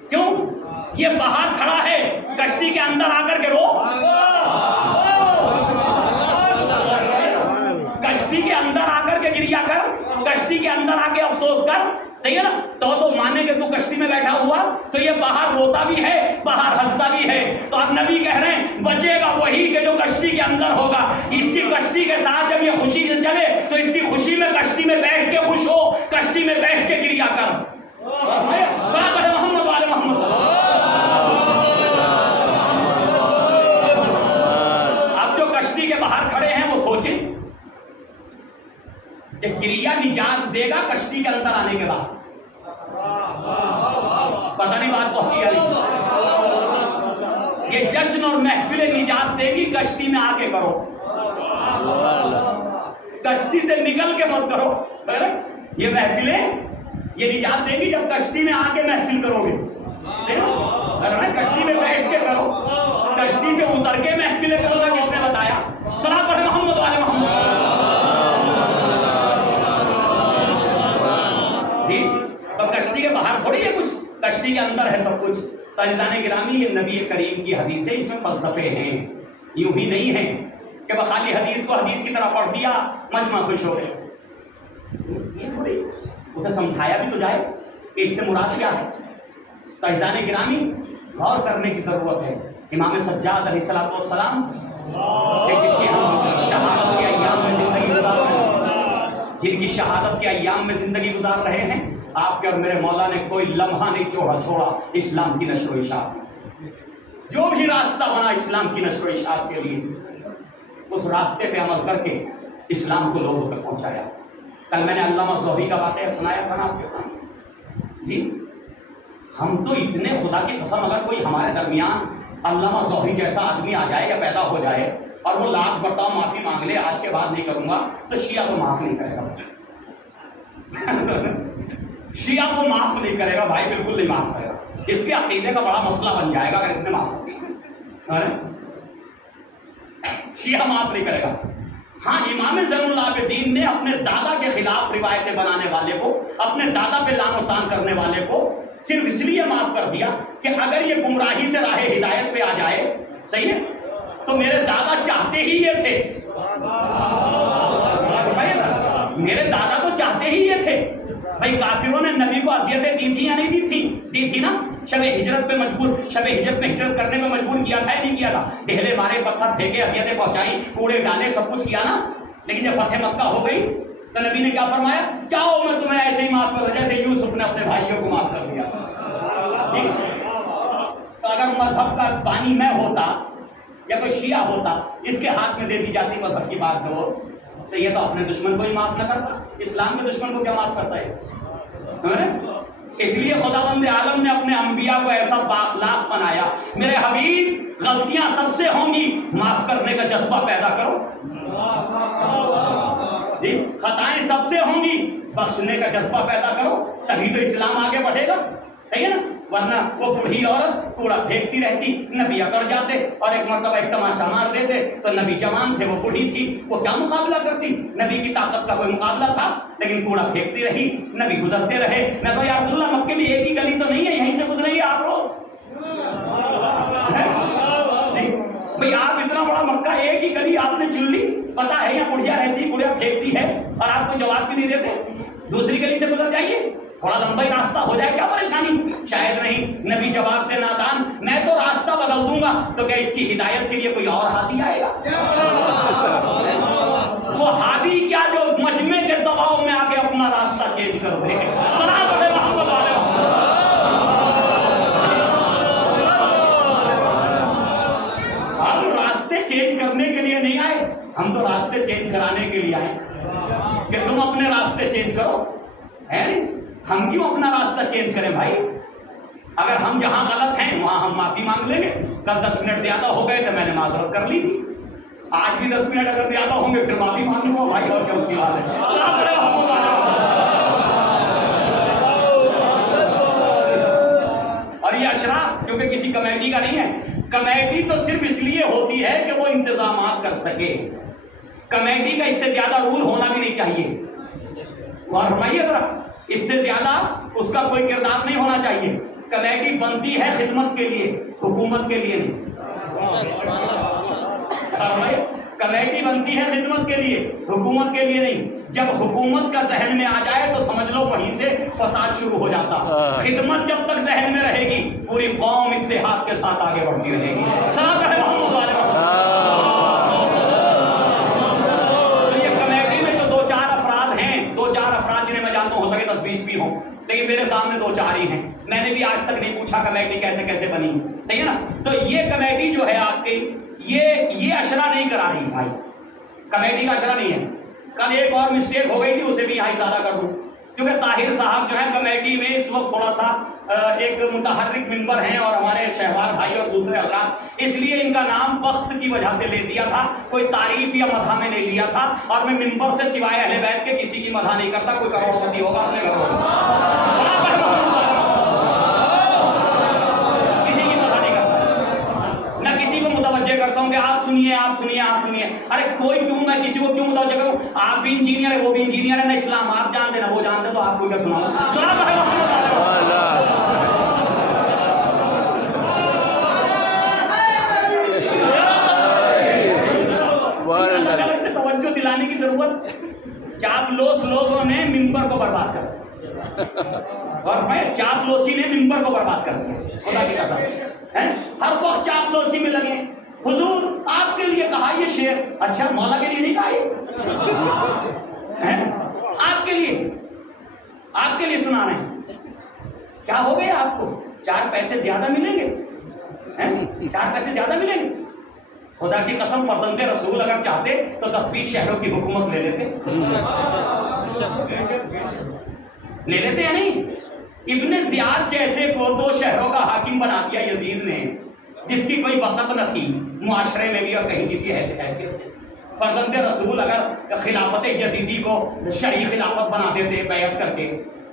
کیوں؟ یہ باہر کھڑا ہے، کشتی کے اندر آ کر کے رو، کشتی کے اندر آ کر کے گریا کر، کشتی کے اندر آ کے افسوس کر، صحیح ہے نا؟ تو مانے کہ تو کشتی میں بیٹھا ہوا، تو یہ باہر روتا بھی ہے، باہر ہنستا بھی ہے۔ تو اب نبی کہہ رہے ہیں بچے گا وہی کہ جو کشتی کے اندر ہوگا۔ اس کی کشتی کے ساتھ جب یہ خوشی سے چلے تو اس کی خوشی میں کشتی میں بیٹھ کے خوش ہو، کشتی میں بیٹھ کے گریا کر۔ محمد والے محمد۔ اب جو کشتی کے باہر کھڑے ہیں وہ سوچیں کہ گریا نجات دے گا کشتی کے اندر آنے کے بعد؟ پتہ نہیں بات پہنچی ہے؟ یہ جشن اور محفل نجات دے گی کشتی میں آ کے کرو، کشتی سے نکل کے مت کرو۔ یہ محفلیں یہ نجات دے گی جب کشتی میں آ کے محفل کرو گے، کشتی میں بیٹھ کے کرو، کشتی سے اتر کے محفلیں کرو گا، کس نے بتایا؟ صلاۃ پڑھے محمد والے محمد۔ جی، تو کشتی کے باہر تھوڑی ہے کچھ، کشتی کے اندر ہے سب کچھ۔ عزیزان گرامی، یہ نبی کریم کی حدیث ہے، اس میں فلسفے ہیں، یوں ہی نہیں ہے کہ بخالی حدیث کو حدیث کی طرح پڑھ دیا مجمع خوش ہو گئے، یہ تھوڑی، اسے سمجھایا بھی تو جائے کہ اس سے مراد کیا ہے۔ تو عزیزان گرامی، غور کرنے کی ضرورت ہے۔ امام سجاد علیہ السلام جن کی ہم شہادت کے ایام میں زندگی گزار رہے ہیں، جن کی شہادت کے ایام میں زندگی گزار رہے ہیں، آپ کے اور میرے مولا نے کوئی لمحہ نہیں چھوڑا اسلام کی نشر و اشاعت میں۔ جو بھی راستہ بنا اسلام کی نشر و اشاعت کے لیے، اس راستے پہ عمل کر کے اسلام کو لوگوں تک پہنچایا۔ کل میں نے علامہ زہری کا واقعہ سنایا تھا نا آپ کے سامنے۔ جی، ہم تو اتنے، خدا کی قسم، اگر کوئی ہمارے درمیان علامہ زہری جیسا آدمی آ جائے یا پیدا ہو جائے اور وہ لاکھ مرتبہ معافی مانگ لے، آج کے بعد نہیں کروں گا، تو شیعہ کو معاف نہیں کرے گا، شیعہ کو معاف نہیں کرے گا بھائی، بالکل نہیں معاف کرے گا۔ اس کے عقیدے کا بڑا مسئلہ بن جائے گا اگر اس نے معاف کر دیا، شیعہ معاف نہیں کرے گا۔ ہاں، امام زین العابدین نے اپنے دادا کے خلاف روایتیں بنانے والے کو، اپنے دادا پہ لعن و طعن کرنے والے کو صرف اس لیے معاف کر دیا کہ اگر یہ گمراہی سے راہ ہدایت پہ آ جائے، صحیح ہے، تو میرے دادا چاہتے ہی یہ تھے، میرے دادا تو چاہتے ہی یہ تھے۔ بھائی کافروں نے نبی کو اذیتیں دی تھی یا نہیں دی تھی نا؟ شب ہجرت پہ مجبور، شب ہجرت میں ہجرت کرنے میں مجبور کیا تھا یا نہیں کیا تھا؟ ڈھیلے مارے، پتھر پھینکے، اذیتیں پہنچائی، کوڑے ڈالے، سب کچھ کیا نا۔ لیکن جب فتح مکہ ہو گئی تو نبی نے کیا فرمایا؟ چاہو میں تمہیں ایسے ہی معاف کر دوں جیسے یوسف نے اپنے بھائیوں کو معاف کر دیا۔ تو اگر مذہب کا بانی میں ہوتا یا کوئی شیعہ ہوتا، اس کے ہاتھ میں دے دی جاتی مذہب کی بات تو یہ تو اپنے دشمن کو ہی معاف نہ کرتا، اسلام کے دشمن کو کیا معاف کرتا ہے؟ اس لیے خداوند عالم نے اپنے انبیاء کو ایسا بااخلاق بنایا. میرے حبیب غلطیاں سب سے ہوں گی، معاف کرنے کا جذبہ پیدا کرو. خطائیں سب سے ہوں گی، بخشنے کا جذبہ پیدا کرو، تبھی تو اسلام آگے بڑھے گا. صحیح ہے نا؟ ورنہ وہ بوڑھی عورت کوڑا پھینکتی رہتی، نبی اکڑ جاتے اور ایک مرتبہ ایک تماچا مار دیتے تو نبی جوان تھے، وہ بوڑھی تھی، وہ کیا مقابلہ کرتی؟ نبی کی طاقت کا کوئی مقابلہ تھا؟ لیکن کوڑا پھینکتی رہی، نبی گزرتے رہے. میں تو یا رسول اللہ مکے میں ایک ہی گلی تو نہیں ہے، یہیں سے گزرے آپ روز؟ بھئی آپ اتنا بڑا مکہ، ایک ہی گلی آپ نے چن لی، پتا ہے یہاں بڑھیا رہتی، بڑھیا پھینکتی ہے، اور آپ کو جواب بھی نہیں دیتے. دوسری گلی سے گزر جائیے، تھوڑا لمبا ہی راستہ ہو جائے، کیا پریشانی؟ شاید نہیں. نبی جواب دے نادان، میں تو راستہ بدل دوں گا، تو کیا اس کی ہدایت کے لیے کوئی اور ہادی آئے گا؟ وہ ہادی کیا جو مجمع کے دباؤ میں آ کے اپنا راستہ چینج کر دے. سلام علیہ محمد علیہ. ہم راستے چینج کرنے کے لیے نہیں آئے، ہم تو راستے چینج کرانے کے لیے آئے کہ تم اپنے راستے چینج کرو. ہے نہیں؟ ہم کیوں اپنا راستہ چینج کریں بھائی؟ اگر ہم جہاں غلط ہیں وہاں ہم معافی مانگ لیں گے. کل 10 منٹ زیادہ ہو گئے تو میں نے معذرت کر لی تھی، آج بھی 10 منٹ اگر زیادہ ہوں گے پھر معافی مانگ لوں گا بھائی، اور کیا اس کی بات ہے. اور یہ اشرا کیونکہ کسی کمیٹی کا نہیں ہے. کمیٹی تو صرف اس لیے ہوتی ہے کہ وہ انتظامات کر سکے. کمیٹی کا اس سے زیادہ رول ہونا بھی نہیں چاہیے. فرمائیے ذرا، اس سے زیادہ اس کا کوئی کردار نہیں ہونا چاہیے. کمیٹی بنتی ہے خدمت کے لیے، حکومت کے لیے نہیں. کمیٹی بنتی ہے خدمت کے لیے، حکومت کے لیے نہیں. جب حکومت کا ذہن میں آ جائے تو سمجھ لو وہیں سے فساد شروع ہو جاتا. خدمت جب تک ذہن میں رہے گی پوری قوم اتحاد کے ساتھ آگے بڑھتی رہے گی. ہو سکے 10-20 بھی ہوں، لیکن میرے سامنے 2-4 ہی ہیں. میں نے بھی آج تک نہیں پوچھا کمیٹی کیسے کیسے بنی. صحیح ہے نا؟ تو یہ کمیٹی جو ہے آپ کی، یہ اشرا نہیں کرا رہی بھائی، کمیٹی کا اشرا نہیں ہے. کل ایک اور مسٹیک ہو گئی تھی، اسے بھی یہاں اشارہ کر دوں، کیونکہ طاہر صاحب جو ہے کمیٹی میں اس وقت تھوڑا سا ایک متحرک ممبر ہیں، اور ہمارے شہوار بھائی اور دوسرے حضرات، اس لیے ان کا نام وقت کی وجہ سے لے دیا تھا، کوئی تعریف یا مدح میں نہیں لیا تھا. اور میں ممبر سے سوائے اہل بیت کے کسی کی مدح نہیں کرتا. کوئی کروڑپتی ہوگا اپنے گھر میں، کسی کی مدح نہیں کرتا، نہ کسی کو متوجہ کرتا ہوں کہ آپ سنیے آپ سنیے آپ سنیے. ارے کوئی کیوں، میں کسی کو کیوں متوجہ کروں؟ آپ بھی انجینئر ہے، وہ بھی انجینئر ہے، نہ اسلام آپ جانتے نہ وہ جانتے، تو آپ کو کیا سناؤں؟ الگ سے توجہ دلانے کی ضرورت. چاپلوس لوگوں نے ممبر کو برباد کر دیا، اور میں چاپلوسی نے ممبر کو برباد کر دیا. خدا کی قسم، ہر وقت چاپلوسی میں لگے. حضور آپ کے لیے کہا یہ شعر، اچھا مولا کے لیے نہیں کہا یہ؟ آپ کے لیے سنا رہے ہیں. کیا ہو گیا آپ کو؟ 4 پیسے زیادہ ملیں گے، 4 پیسے زیادہ ملیں گے. خدا کی قسم فرزند رسول اگر چاہتے تو 10-20 شہروں کی حکومت لے لیتے یا نہیں؟ ابن زیاد جیسے کو 2 شہروں کا حاکم بنا دیا یزید نے، جس کی کوئی وقت نہ تھی معاشرے میں بھی اور کہیں کسی حیثیت سے. فرزند رسول اگر خلافت یزیدی کو شرعی خلافت بنا دیتے بیعت کر کے،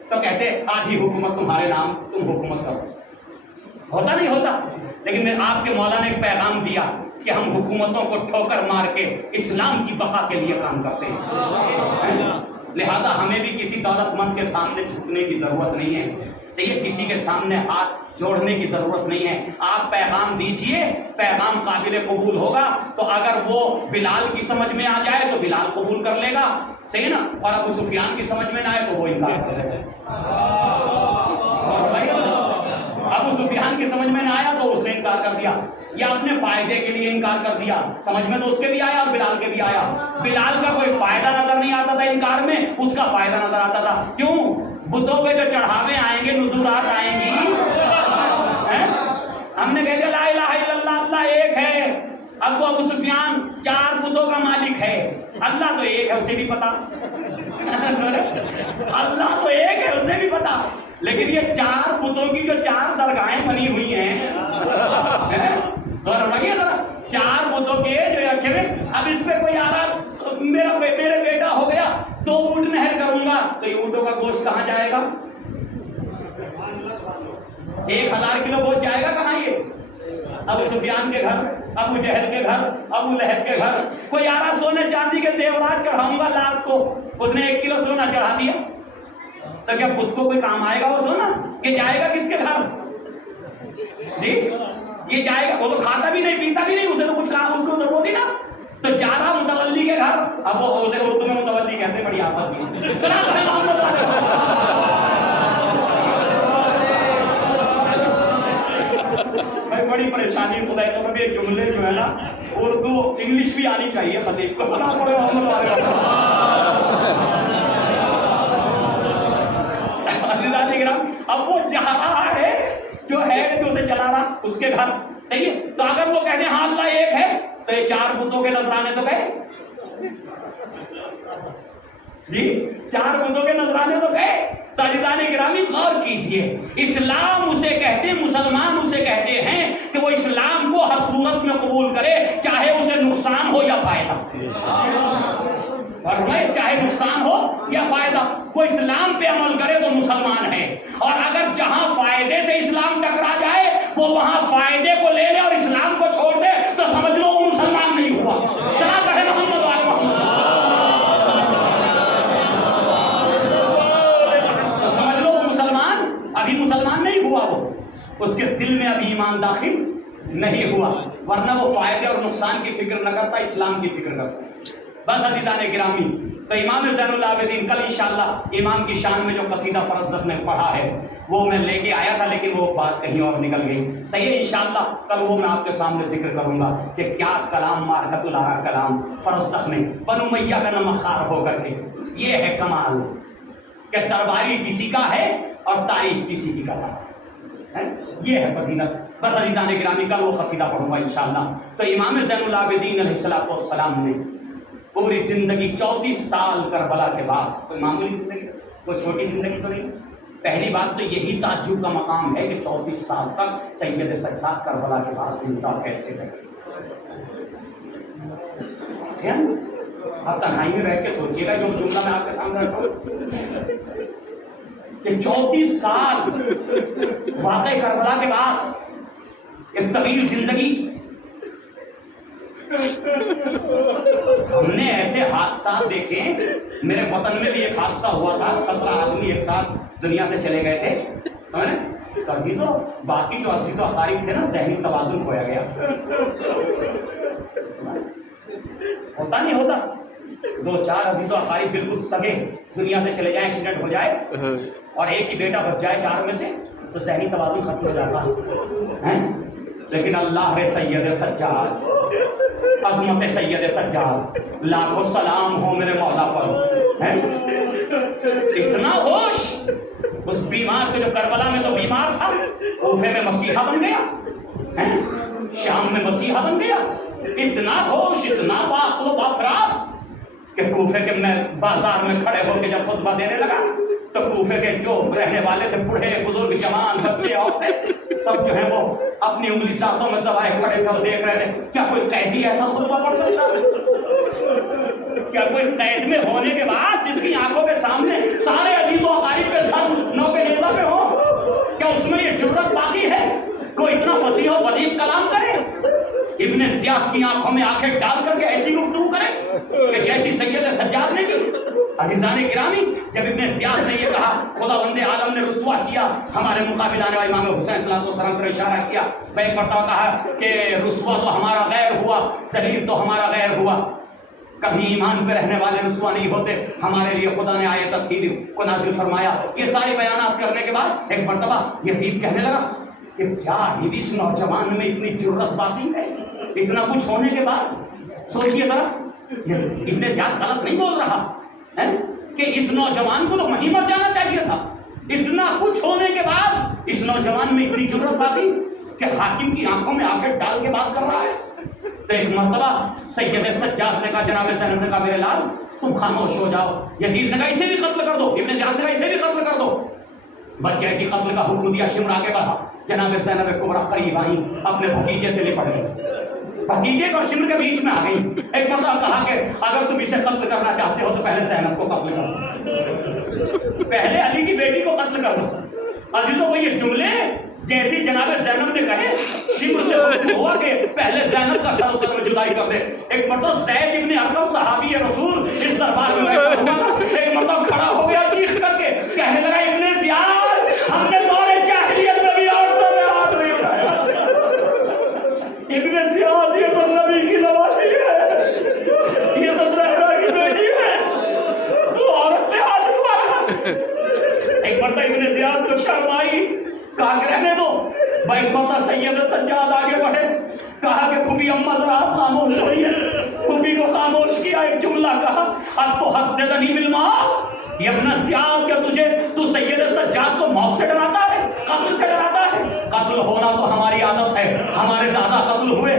تو کہتے آدھی حکومت تمہارے نام، تم حکومت کرو. ہوتا نہیں ہوتا. لیکن آپ کے مولا نے ایک پیغام دیا کہ ہم حکومتوں کو ٹھوکر مار کے اسلام کی بقا کے لیے کام کرتے ہیں. لہذا ہمیں بھی کسی دولت مند کے سامنے جھکنے کی ضرورت نہیں ہے. صحیح، کسی کے سامنے ہاتھ جوڑنے کی ضرورت نہیں ہے. آپ پیغام دیجئے، پیغام قابل قبول ہوگا. تو اگر وہ بلال کی سمجھ میں آ جائے تو بلال قبول کر لے گا. صحیح نا؟ اور ابو سفیان کی سمجھ میں نہ آئے تو وہ انکار کر لے گا. ابو سفیان کی سمجھ میں نہ آیا تو اس نے انکار کر دیا، یا اپنے فائدے کے لیے انکار کر دیا. سمجھ میں تو اس کے بھی آیا اور بلال کے بھی آیا. بلال کا کوئی فائدہ نظر نہیں آتا تھا انکار میں، اس کا فائدہ نظر آتا تھا. کیوں؟ بتوں پہ جو چڑھاوے آئیں گے، نزولات آئیں گی. ہم نے کہہ دیا لا الہ الا اللہ، اللہ ایک ہے. اب وہ ابو سفیان 4 بتوں کا مالک ہے، اللہ تو ایک ہے اسے بھی پتا. اللہ تو ایک ہے اسے بھی پتا. لیکن یہ 4 بتوں کی جو 4 درگاہیں بنی ہوئی ہیں اور بھائی ذرا 4 بتوں کے جو رکھے ہوئے، اب اس پہ کوئی آ رہا میرے بیٹا ہو گیا 2 اونٹ نہر کروں گا، تو یہ اونٹوں کا گوشت کہاں جائے گا؟ 1000 کلو گوشت جائے گا کہاں؟ یہ ابو سفیان کے گھر، ابو جہل کے گھر، ابو لہب کے گھر، کوئی آ رہا سونے چاندی کے زیورات چڑھاؤں گا لات کو، اس نے 1 کلو سونا چڑھا دیا، تو کیا بت کو کوئی کام آئے گا وہ سونا؟ کہ جائے گا کس کے گھر؟ جی یہ جائے گا، وہ تو کھاتا بھی نہیں پیتا بھی نہیں، اسے تو کچھ کام اس کو ضرورت ہی نا، تو جا رہا متولی کے گھر، اب وہ اسے اردو میں متولی کہتے ہیں، بڑی آفت بھی بھائی بڑی پریشانی خدا ہے، تو یہ جملے جو ہے نا اردو انگلش بھی آنی چاہیے خطیب کو، سلام پڑے محمد عزیزان کرام۔ اب وہ جا رہا ہے جو ہے جو اسے چلا رہا اس کے گھر، صحیح ہے، تو اگر وہ کہتے ہیں ہاں اللہ ایک ہے، تو یہ 4 بتوں کے نذرانے تو گئے جی، 4 بتوں کے نذرانے تو گئے۔ تو عزیزان گرامی غور کیجئے، اسلام اسے کہتے ہیں، مسلمان اسے کہتے ہیں کہ وہ اسلام کو ہر صورت میں قبول کرے، چاہے اسے نقصان ہو یا فائدہ، چاہے نقصان ہو یا فائدہ، وہ اسلام پہ عمل کرے تو مسلمان ہے، اور اگر جہاں فائدے سے اسلام ٹکرا جائے وہ وہاں فائدے کو لے لے اور اسلام کو چھوڑ دے تو سمجھ لو وہ مسلمان نہیں ہوا۔ صلاۃ پڑھے محمد وعلی محمد، تو سمجھ لو وہ مسلمان ابھی مسلمان نہیں ہوا، وہ اس کے دل میں ابھی ایمان داخل نہیں ہوا، ورنہ وہ فائدے اور نقصان کی فکر نہ کرتا، اسلام کی فکر کرتا۔ بس عزیزان گرامی، تو امام زین العابدین کل انشاءاللہ امام کی شان میں جو قصیدہ فرزدق نے پڑھا ہے وہ میں لے کے آیا تھا، لیکن وہ بات کہیں اور نکل گئی، صحیح ہے، انشاءاللہ کل وہ میں آپ کے سامنے ذکر کروں گا کہ کیا کلام مارکت الارا کلام فرزدق نے بنو امیہ کا نمخار ہو کر کے، یہ ہے کمال کہ درباری کسی کا ہے اور تعریف کسی کی کرتا ہے، یہ ہے فضیلت۔ بس عزیزان گرامی کل وہ قصیدہ پڑھوں گا انشاءاللہ۔ تو امام زین العابدین علیہ السلام نے پوری زندگی 34 سال کربلا کے بعد، کوئی معمولی زندگی، کوئی چھوٹی زندگی تو نہیں، پہلی بات تو یہی تعجب کا مقام ہے کہ 34 سال تک سید سجاد کربلا کے بعد زندہ کیسے رہے۔ آپ تنہائی میں بیٹھ کے سوچیے گا جو جملہ میں آپ کے سامنے رکھوں کہ 34 سال واقع کربلا کے بعد ایک طویل زندگی، ہم نے ایسے حادثات دیکھے، میرے وطن میں بھی ایک حادثہ ہوا تھا، 17 آدمی ایک ساتھ دنیا سے چلے گئے تھے، عزیزوں باقی جو عزیز و اقارب تھے نا ذہنی توازن کھویا گیا، ہوتا نہیں ہوتا، 2-4 عزیز و اقارب بالکل سگے دنیا سے چلے جائیں، ایکسیڈنٹ ہو جائے اور ایک ہی بیٹا بچ جائے 4 میں سے، تو ذہنی توازن ختم ہو جاتا ہے، لیکن اللہ ہے سید سجاد، عظمت سید سجاد، لاکھوں سلام ہو میرے مولا پر، اتنا ہوش اس بیمار کو جو کربلا میں تو بیمار تھا، کوفے میں مسیحا بن گیا، شام میں مسیحا بن گیا، اتنا ہوش، اتنا باعقل و بافراز کہ کوفے کے میں بازار میں کھڑے ہو کے جب خطبہ دینے لگا تو کوفے کے جو رہنے والے تھے، بوڑھے بزرگ جوان بچے عورتیں سب جو ہیں وہ اپنی انگلی دانتوں میں دبائے کھڑے کر دیکھ رہے تھے، کیا کوئی قیدی ایسا خطبہ پڑھ سکتا ہے؟ کیا کوئی قید میں ہونے کے بعد جس کی آنکھوں کے سامنے سارے عزیز و اقارب کے سر نو کے نیزہ پہ ہو، کیا اس میں یہ جرأت باقی ہے کوئی اتنا فصیح و بلیغ کلام کرے؟ ابن زیاد کی آنکھوں میں آنکھیں ڈال کر کے ایسی گفتگو کرے کہ جیسی سید سجاد نے کی۔ عزیزان گرامی، جب ابن زیاد نے یہ کہا خدا بند عالم نے رسوا کیا، ہمارے مقابل آنے والے امام حسین صلی اللہ علیہ وسلم پر اشارہ کیا، میں ایک مرتبہ کہا کہ رسوا تو ہمارا غیر ہوا، ذلیل تو ہمارا غیر ہوا، کبھی ایمان پہ رہنے والے رسوا نہیں ہوتے، ہمارے لیے خدا نے آیت تطہیر کو نازل فرمایا۔ یہ سارے بیانات کرنے کے بعد ایک مرتبہ یزید کہنے لگا کہ کیا ہی اس نوجوان میں اتنی جرأت باقی ہے، اتنا کچھ ہونے کے بعد؟ سوچئے ذرا، ابن زیاد غلط نہیں بول رہا ہے کہ اس نوجوان کو تو وہیں مر جانا چاہیے تھا، اتنا کچھ ہونے کے بعد اس نوجوان میں اتنی جرأت باقی کہ حاکم کی آنکھوں میں آنکھیں ڈال کے بات کر رہا ہے۔ تو ایک مرتبہ سید سجاد نے کہا، جناب زینب نے کہا میرے لال تم خاموش ہو جاؤ، یزید نے کہا اسے بھی قتل کر دو، ابن زیاد نے کہا اسے بھی قتل کر دو، بس جیسی قتل کا حکم دیا شمر آگے بڑھا، جناب زینب کبریٰ قریب آئیں، اپنے بھتیجے سے لپٹ گئی، بھتیجے اور شمر کے بیچ میں آ گئی۔ ایک مرتبہ کہا کہ اگر تم اسے قتل کرنا چاہتے ہو تو پہلے زینب کو قتل کرو، پہلے علی کی بیٹی کو قتل کر دو۔ عزیزوں کو یہ جملے جیسی جناب زینب نے کہے، شمر سے حکم ہوا کہ پہلے زینب کا سر اتر میں جدائی کر دے۔ ایک مرتبہ زید ابن ارقم صحابی رسول اس دربار میں بیٹھا ہوا تھا، ایک مرتبہ کھڑا ہو گیا چیخ کر کے، کہنے لگا ابن زیاد، ہم نے دور جاہلیت میں بھی عورتوں میں ہاتھ نہیں اٹھایا۔ ابن زیاد یہ تو نبی کی نوازی ہے، یہ تو زہرا کی بیٹی ہے، تو عورت پہ ہاتھ اٹھا۔ ایک مرتبہ ابن زیاد کو شرم آئی، کہا کہ رہنے دو۔ بھائی مرتبہ سید سجاد آگے بڑھے، کہا کہ پھوپھی اماں ذرا آپ خاموش ہوئیے۔ پھوپھی کو خاموش کیا، ایک جملہ کہا، اتحدثنی بالموت، یہ ابن زیاد کیا تو سید سجاد کو موت سے ڈراتا ہے، قتل سے ڈراتا ہے؟ قتل ہونا تو ہماری عادت ہے، ہمارے دادا قتل ہوئے،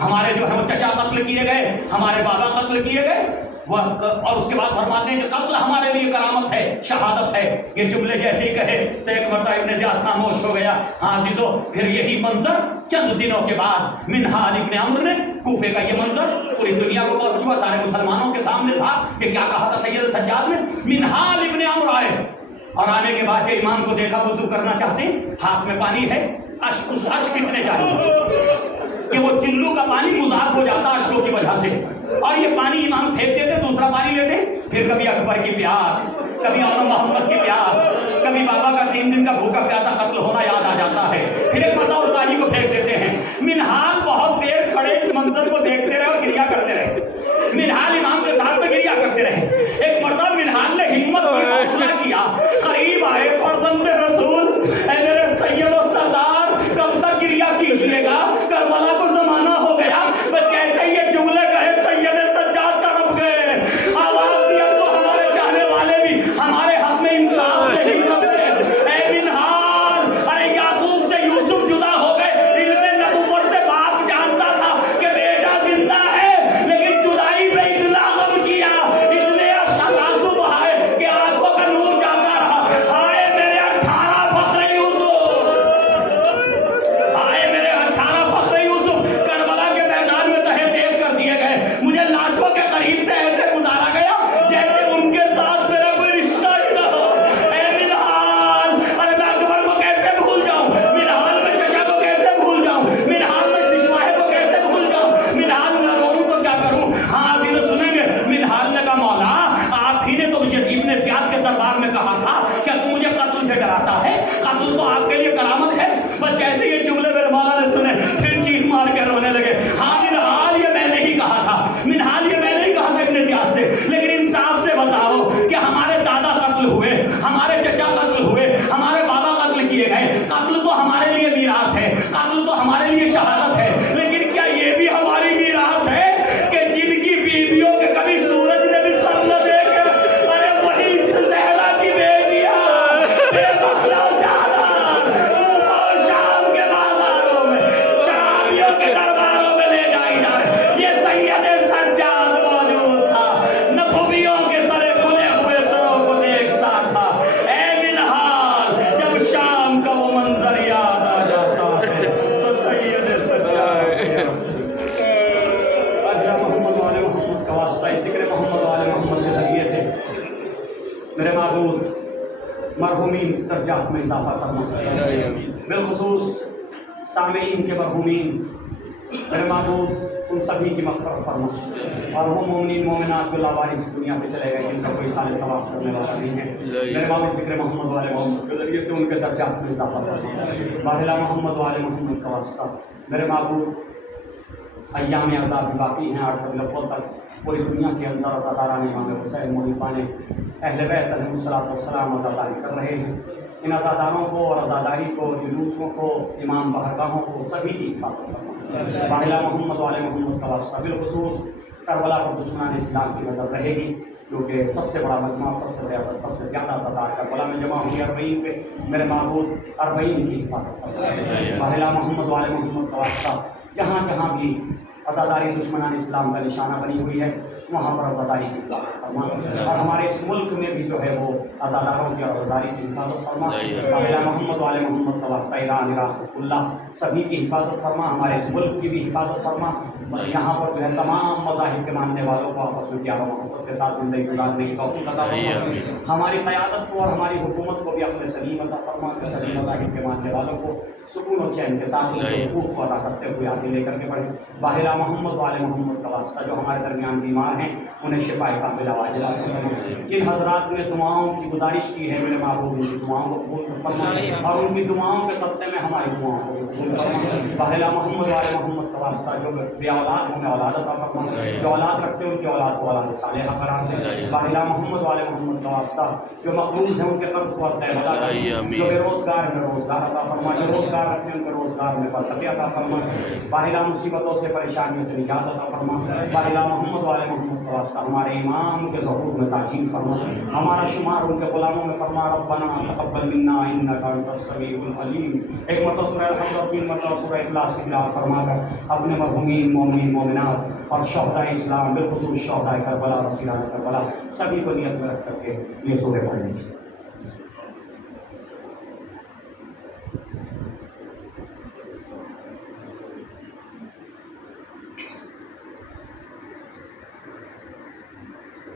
ہمارے جو ہے وہ چچا قتل کیے گئے، ہمارے بابا قتل کیے گئے، اور اس کے بعد فرماتے ہیں کہ قتل ہمارے لیے کرامت ہے، شہادت ہے۔ یہ جملے جیسے ہی کہے تو ایک مرتبہ ابن زیاد خاموش ہو گیا۔ ہاں عزیزو، پھر یہی منظر چند دنوں کے بعد منہال ابن عمرو نے، کوفے کا یہ منظر پوری دنیا کو پہنچ چکا، سارے مسلمانوں کے سامنے تھا کہ کیا کہا تھا سید سجاد نے۔ منہال ابن عمرو آئے اور آنے کے بعد جو امام کو دیکھا وضو کرنا چاہتے ہیں، ہاتھ میں پانی ہے، اشک اتنے چاہیے کہ وہ چلو کا پانی مضاف ہو جاتا اشکوں کی وجہ سے، اور یہ پانی امام پھینک دیتے، دوسرا پانی لیتے، پھر کبھی اکبر کی پیاس، کبھی عمر محمد کی پیاس، کبھی بابا کا 3 دن کا بھوکا پیاسا قتل ہونا یاد آ جاتا ہے، پھر ایک مرتبہ اس پانی کو پھینک دیتے ہیں۔ منہال بہت دیر کھڑے اس منظر کو دیکھتے رہے اور گریا کرتے رہے، منہال امام کے ساتھ میں گریا کرتے رہے۔ ایک مرتبہ منہال نے ہمت اور حوصلہ کیا، قریب آئے، فرزند رسول، اے میرے سید و سردار، کب تک گریا کیجیے گا؟ کربلا کو زمانہ ہو گیا۔ بس کیسے یہ جملے کہے سید سجاد تڑپ گئے، آواز دیا تو ہمارے چاہنے والے بھی ہمارے حق میں انصاف سے ہمت ہے۔ اے منہال، ارے یعقوب سے یوسف جدا ہو گئے، علم نبوت سے باپ جانتا تھا کہ بیٹا زندہ ہے، لیکن جدائی میں اتنا غم کیا، اتنے آنسو بہائے کہ آنکھوں کا نور جاتا رہا۔ ہائے میرے 18 فخر یوسف، ہائے میرے 18 فخر یوسف، کربلا کے میدان میں تہے تیغ کر دیے گئے، مجھے لاشوں کے قریب سے ایسے گزارا گیا جیسے ان کے ساتھ میرا کوئی رشتہ ہی نہ ہو۔ اے منہال، ارے میں اکبر کو کیسے بھول جاؤں، منہال میں چچا کو کیسے بھول جاؤں، منہال میں ششواہے کو کیسے بھول جاؤں، منہال میں روؤں تو کیا کروں؟ ہاں عزیز سنیں گے، منہال نے کہا مولا آپ ہی نے تو مجھے ابن زیاد کے دربار میں کہا تھا کہ تو مجھے قتل سے ڈراتا ہے، قتل تو آپ کے لیے کرامت ہے۔ بس جیسے یہ جملے میرے مولا نے سنے، پھر چیخ مار کے رونے لگے۔ ہاں منہال، یہ میں نے ہی کہا تھا، منہال یہ میں نے ہی کہا تھا ابن زیاد سے، لیکن انصاف سے بتاؤ کہ ہمارے دادا قتل ہوئے، ہمارے چچا قتل ہوئے، ہمارے بابا قتل کیے گئے، قتل تو ہمارے لیے میراث ہے، قتل تو ہمارے لیے شہادت ہے، لیکن کیا یہ بھی ہماری میراث ہے کہ جن کی بیویوں کے کبھی سورج نے بھی سر نہ دیکھے، ارے وہی زہرا کی بیٹیاں بے بخلا جانار شام کے بازاروں میں، شرابیوں کے درباروں میں لے جائی جائے، یہ سید سجاد موجود تھا، نبویوں کے سرے کھلے ہوئے سروں کو دیکھتا تھا۔ اے منہال، جب شام کا وہ منظر یاد آ جاتا ہے تو سید سجاد محمد والے محمد کا واسطہ ذکر محمد والے محمد کے ذریعے سے میرے معبود مرحومین درجات میں اضافہ فرما، بالخصوص سامعین کے مرحومین، میرے معبود ان سبھی کی مغفرت فرما، اور وہ مومنین مومنات جو لاوارث دنیا سے چلے گئے جن کا کوئی سال ثواب کرنے والا نہیں ہے، میرے معبود ذکر محمد والے محمد کے ذریعے سے ان کے درجات میں اضافہ فرما، باہلا محمد والے محمد کا واسطہ میرے معبود ایام عذاب بھی باقی ہیں 8 ربیع الاول تک پوری دنیا کے اندر عزاداران امام حسین محبان اہل بیت علیہ الصلوۃ والسلام عزاداری کر رہے ہیں۔ ان عزاداروں کو اور عزاداری کو، جلوسوں کو، امام بہرگاہوں کو، سبھی کی حفاظت فرما، باہلا محمد والے محمد کا واسطہ بالخصوص کربلا پر دشمنان اسلام کی نظر رہے گی، کیونکہ سب سے بڑا مجمع، سب سے زیادہ عزادار کربلا میں جمع ہوئی 40 پہ، میرے معبود 40 کی حفاظت فرما، باہلا محمد والے محمد کا واسطہ جہاں جہاں بھی عزاداری دشمنان اسلام کا نشانہ بنی ہوئی ہے، وہاں پر عزاداری کی حفاظت فرما، اور ہمارے اس ملک میں بھی جو ہے وہ عزاداروں کی اور عزاداری کی حفاظت فرما، باہلا محمد والے محمد کا واسطہ ایران عراق رسول اللہ سبھی کی حفاظت فرما، ہمارے اس ملک کی بھی حفاظت فرما، یہاں پر جو ہے تمام مذاہب کے ماننے والوں کو آپس میں پیار و محبت کے ساتھ زندگی گزارنے کی توفیق عطا فرما، ہماری قیادت کو اور ہماری حکومت کو بھی اپنے سلیم عطا فرما، کہ سبھی مذاہب کے ماننے والوں کو سکون و چین کے ساتھ ان کے حقوق کو ادا کرتے ہوئے آگے لے کر کے بڑھیں، باہلا محمد والے محمد کا واسطہ جو ہمارے درمیان بیمار ہیں انہیں شفا کاملہ عاجلہ عطا فرما، جن حضرات نے دعاؤں کی گزارش کی ہے میرے محبوب ان کی دعاؤں کو قبول فرما، اور ان کی دعاؤں کے صدقے میں ہماری دعاؤں کو قبول فرما، باہلا محمد والے محمد کا واسطہ جو بے اولاد ہوں اولاد عطا فرما، جو اولاد رکھتے ہیں ان کی اولاد کو اولاد صالحہ قرار دے، باہلا محمد والے محمد کا واسطہ جو مقروض ہیں ان کے قرض کو ادا کر، جو بے روزگار ہیں روزگار عطا فرما، جو روزگار رکھتے ہیں ان کے روزگار میں برکت عطا فرما، باہلا مصیبتوں سے پریشانیوں سے نجات عطا فرما، باہلا محمد والے محمد کا واسطہ ہمارے امام کے ظہور میں تاکید فرما، ہمارا شمار ان کے غلاموں میں فرما، ربنا تقبل منا انک انت السمیع العلیم، ایک مرتبہ سورہ الحمد اور 3 مرتبہ سورہ اخلاص کی تلاوت فرما کر اپنے مرحومین مومنین مومنات اور شہداء اسلام بالخصوص شہداء کربلا اور اسیران کربلا سبھی کو نیت میں رکھ کر کے یہ سورہ پڑھ لیجیے۔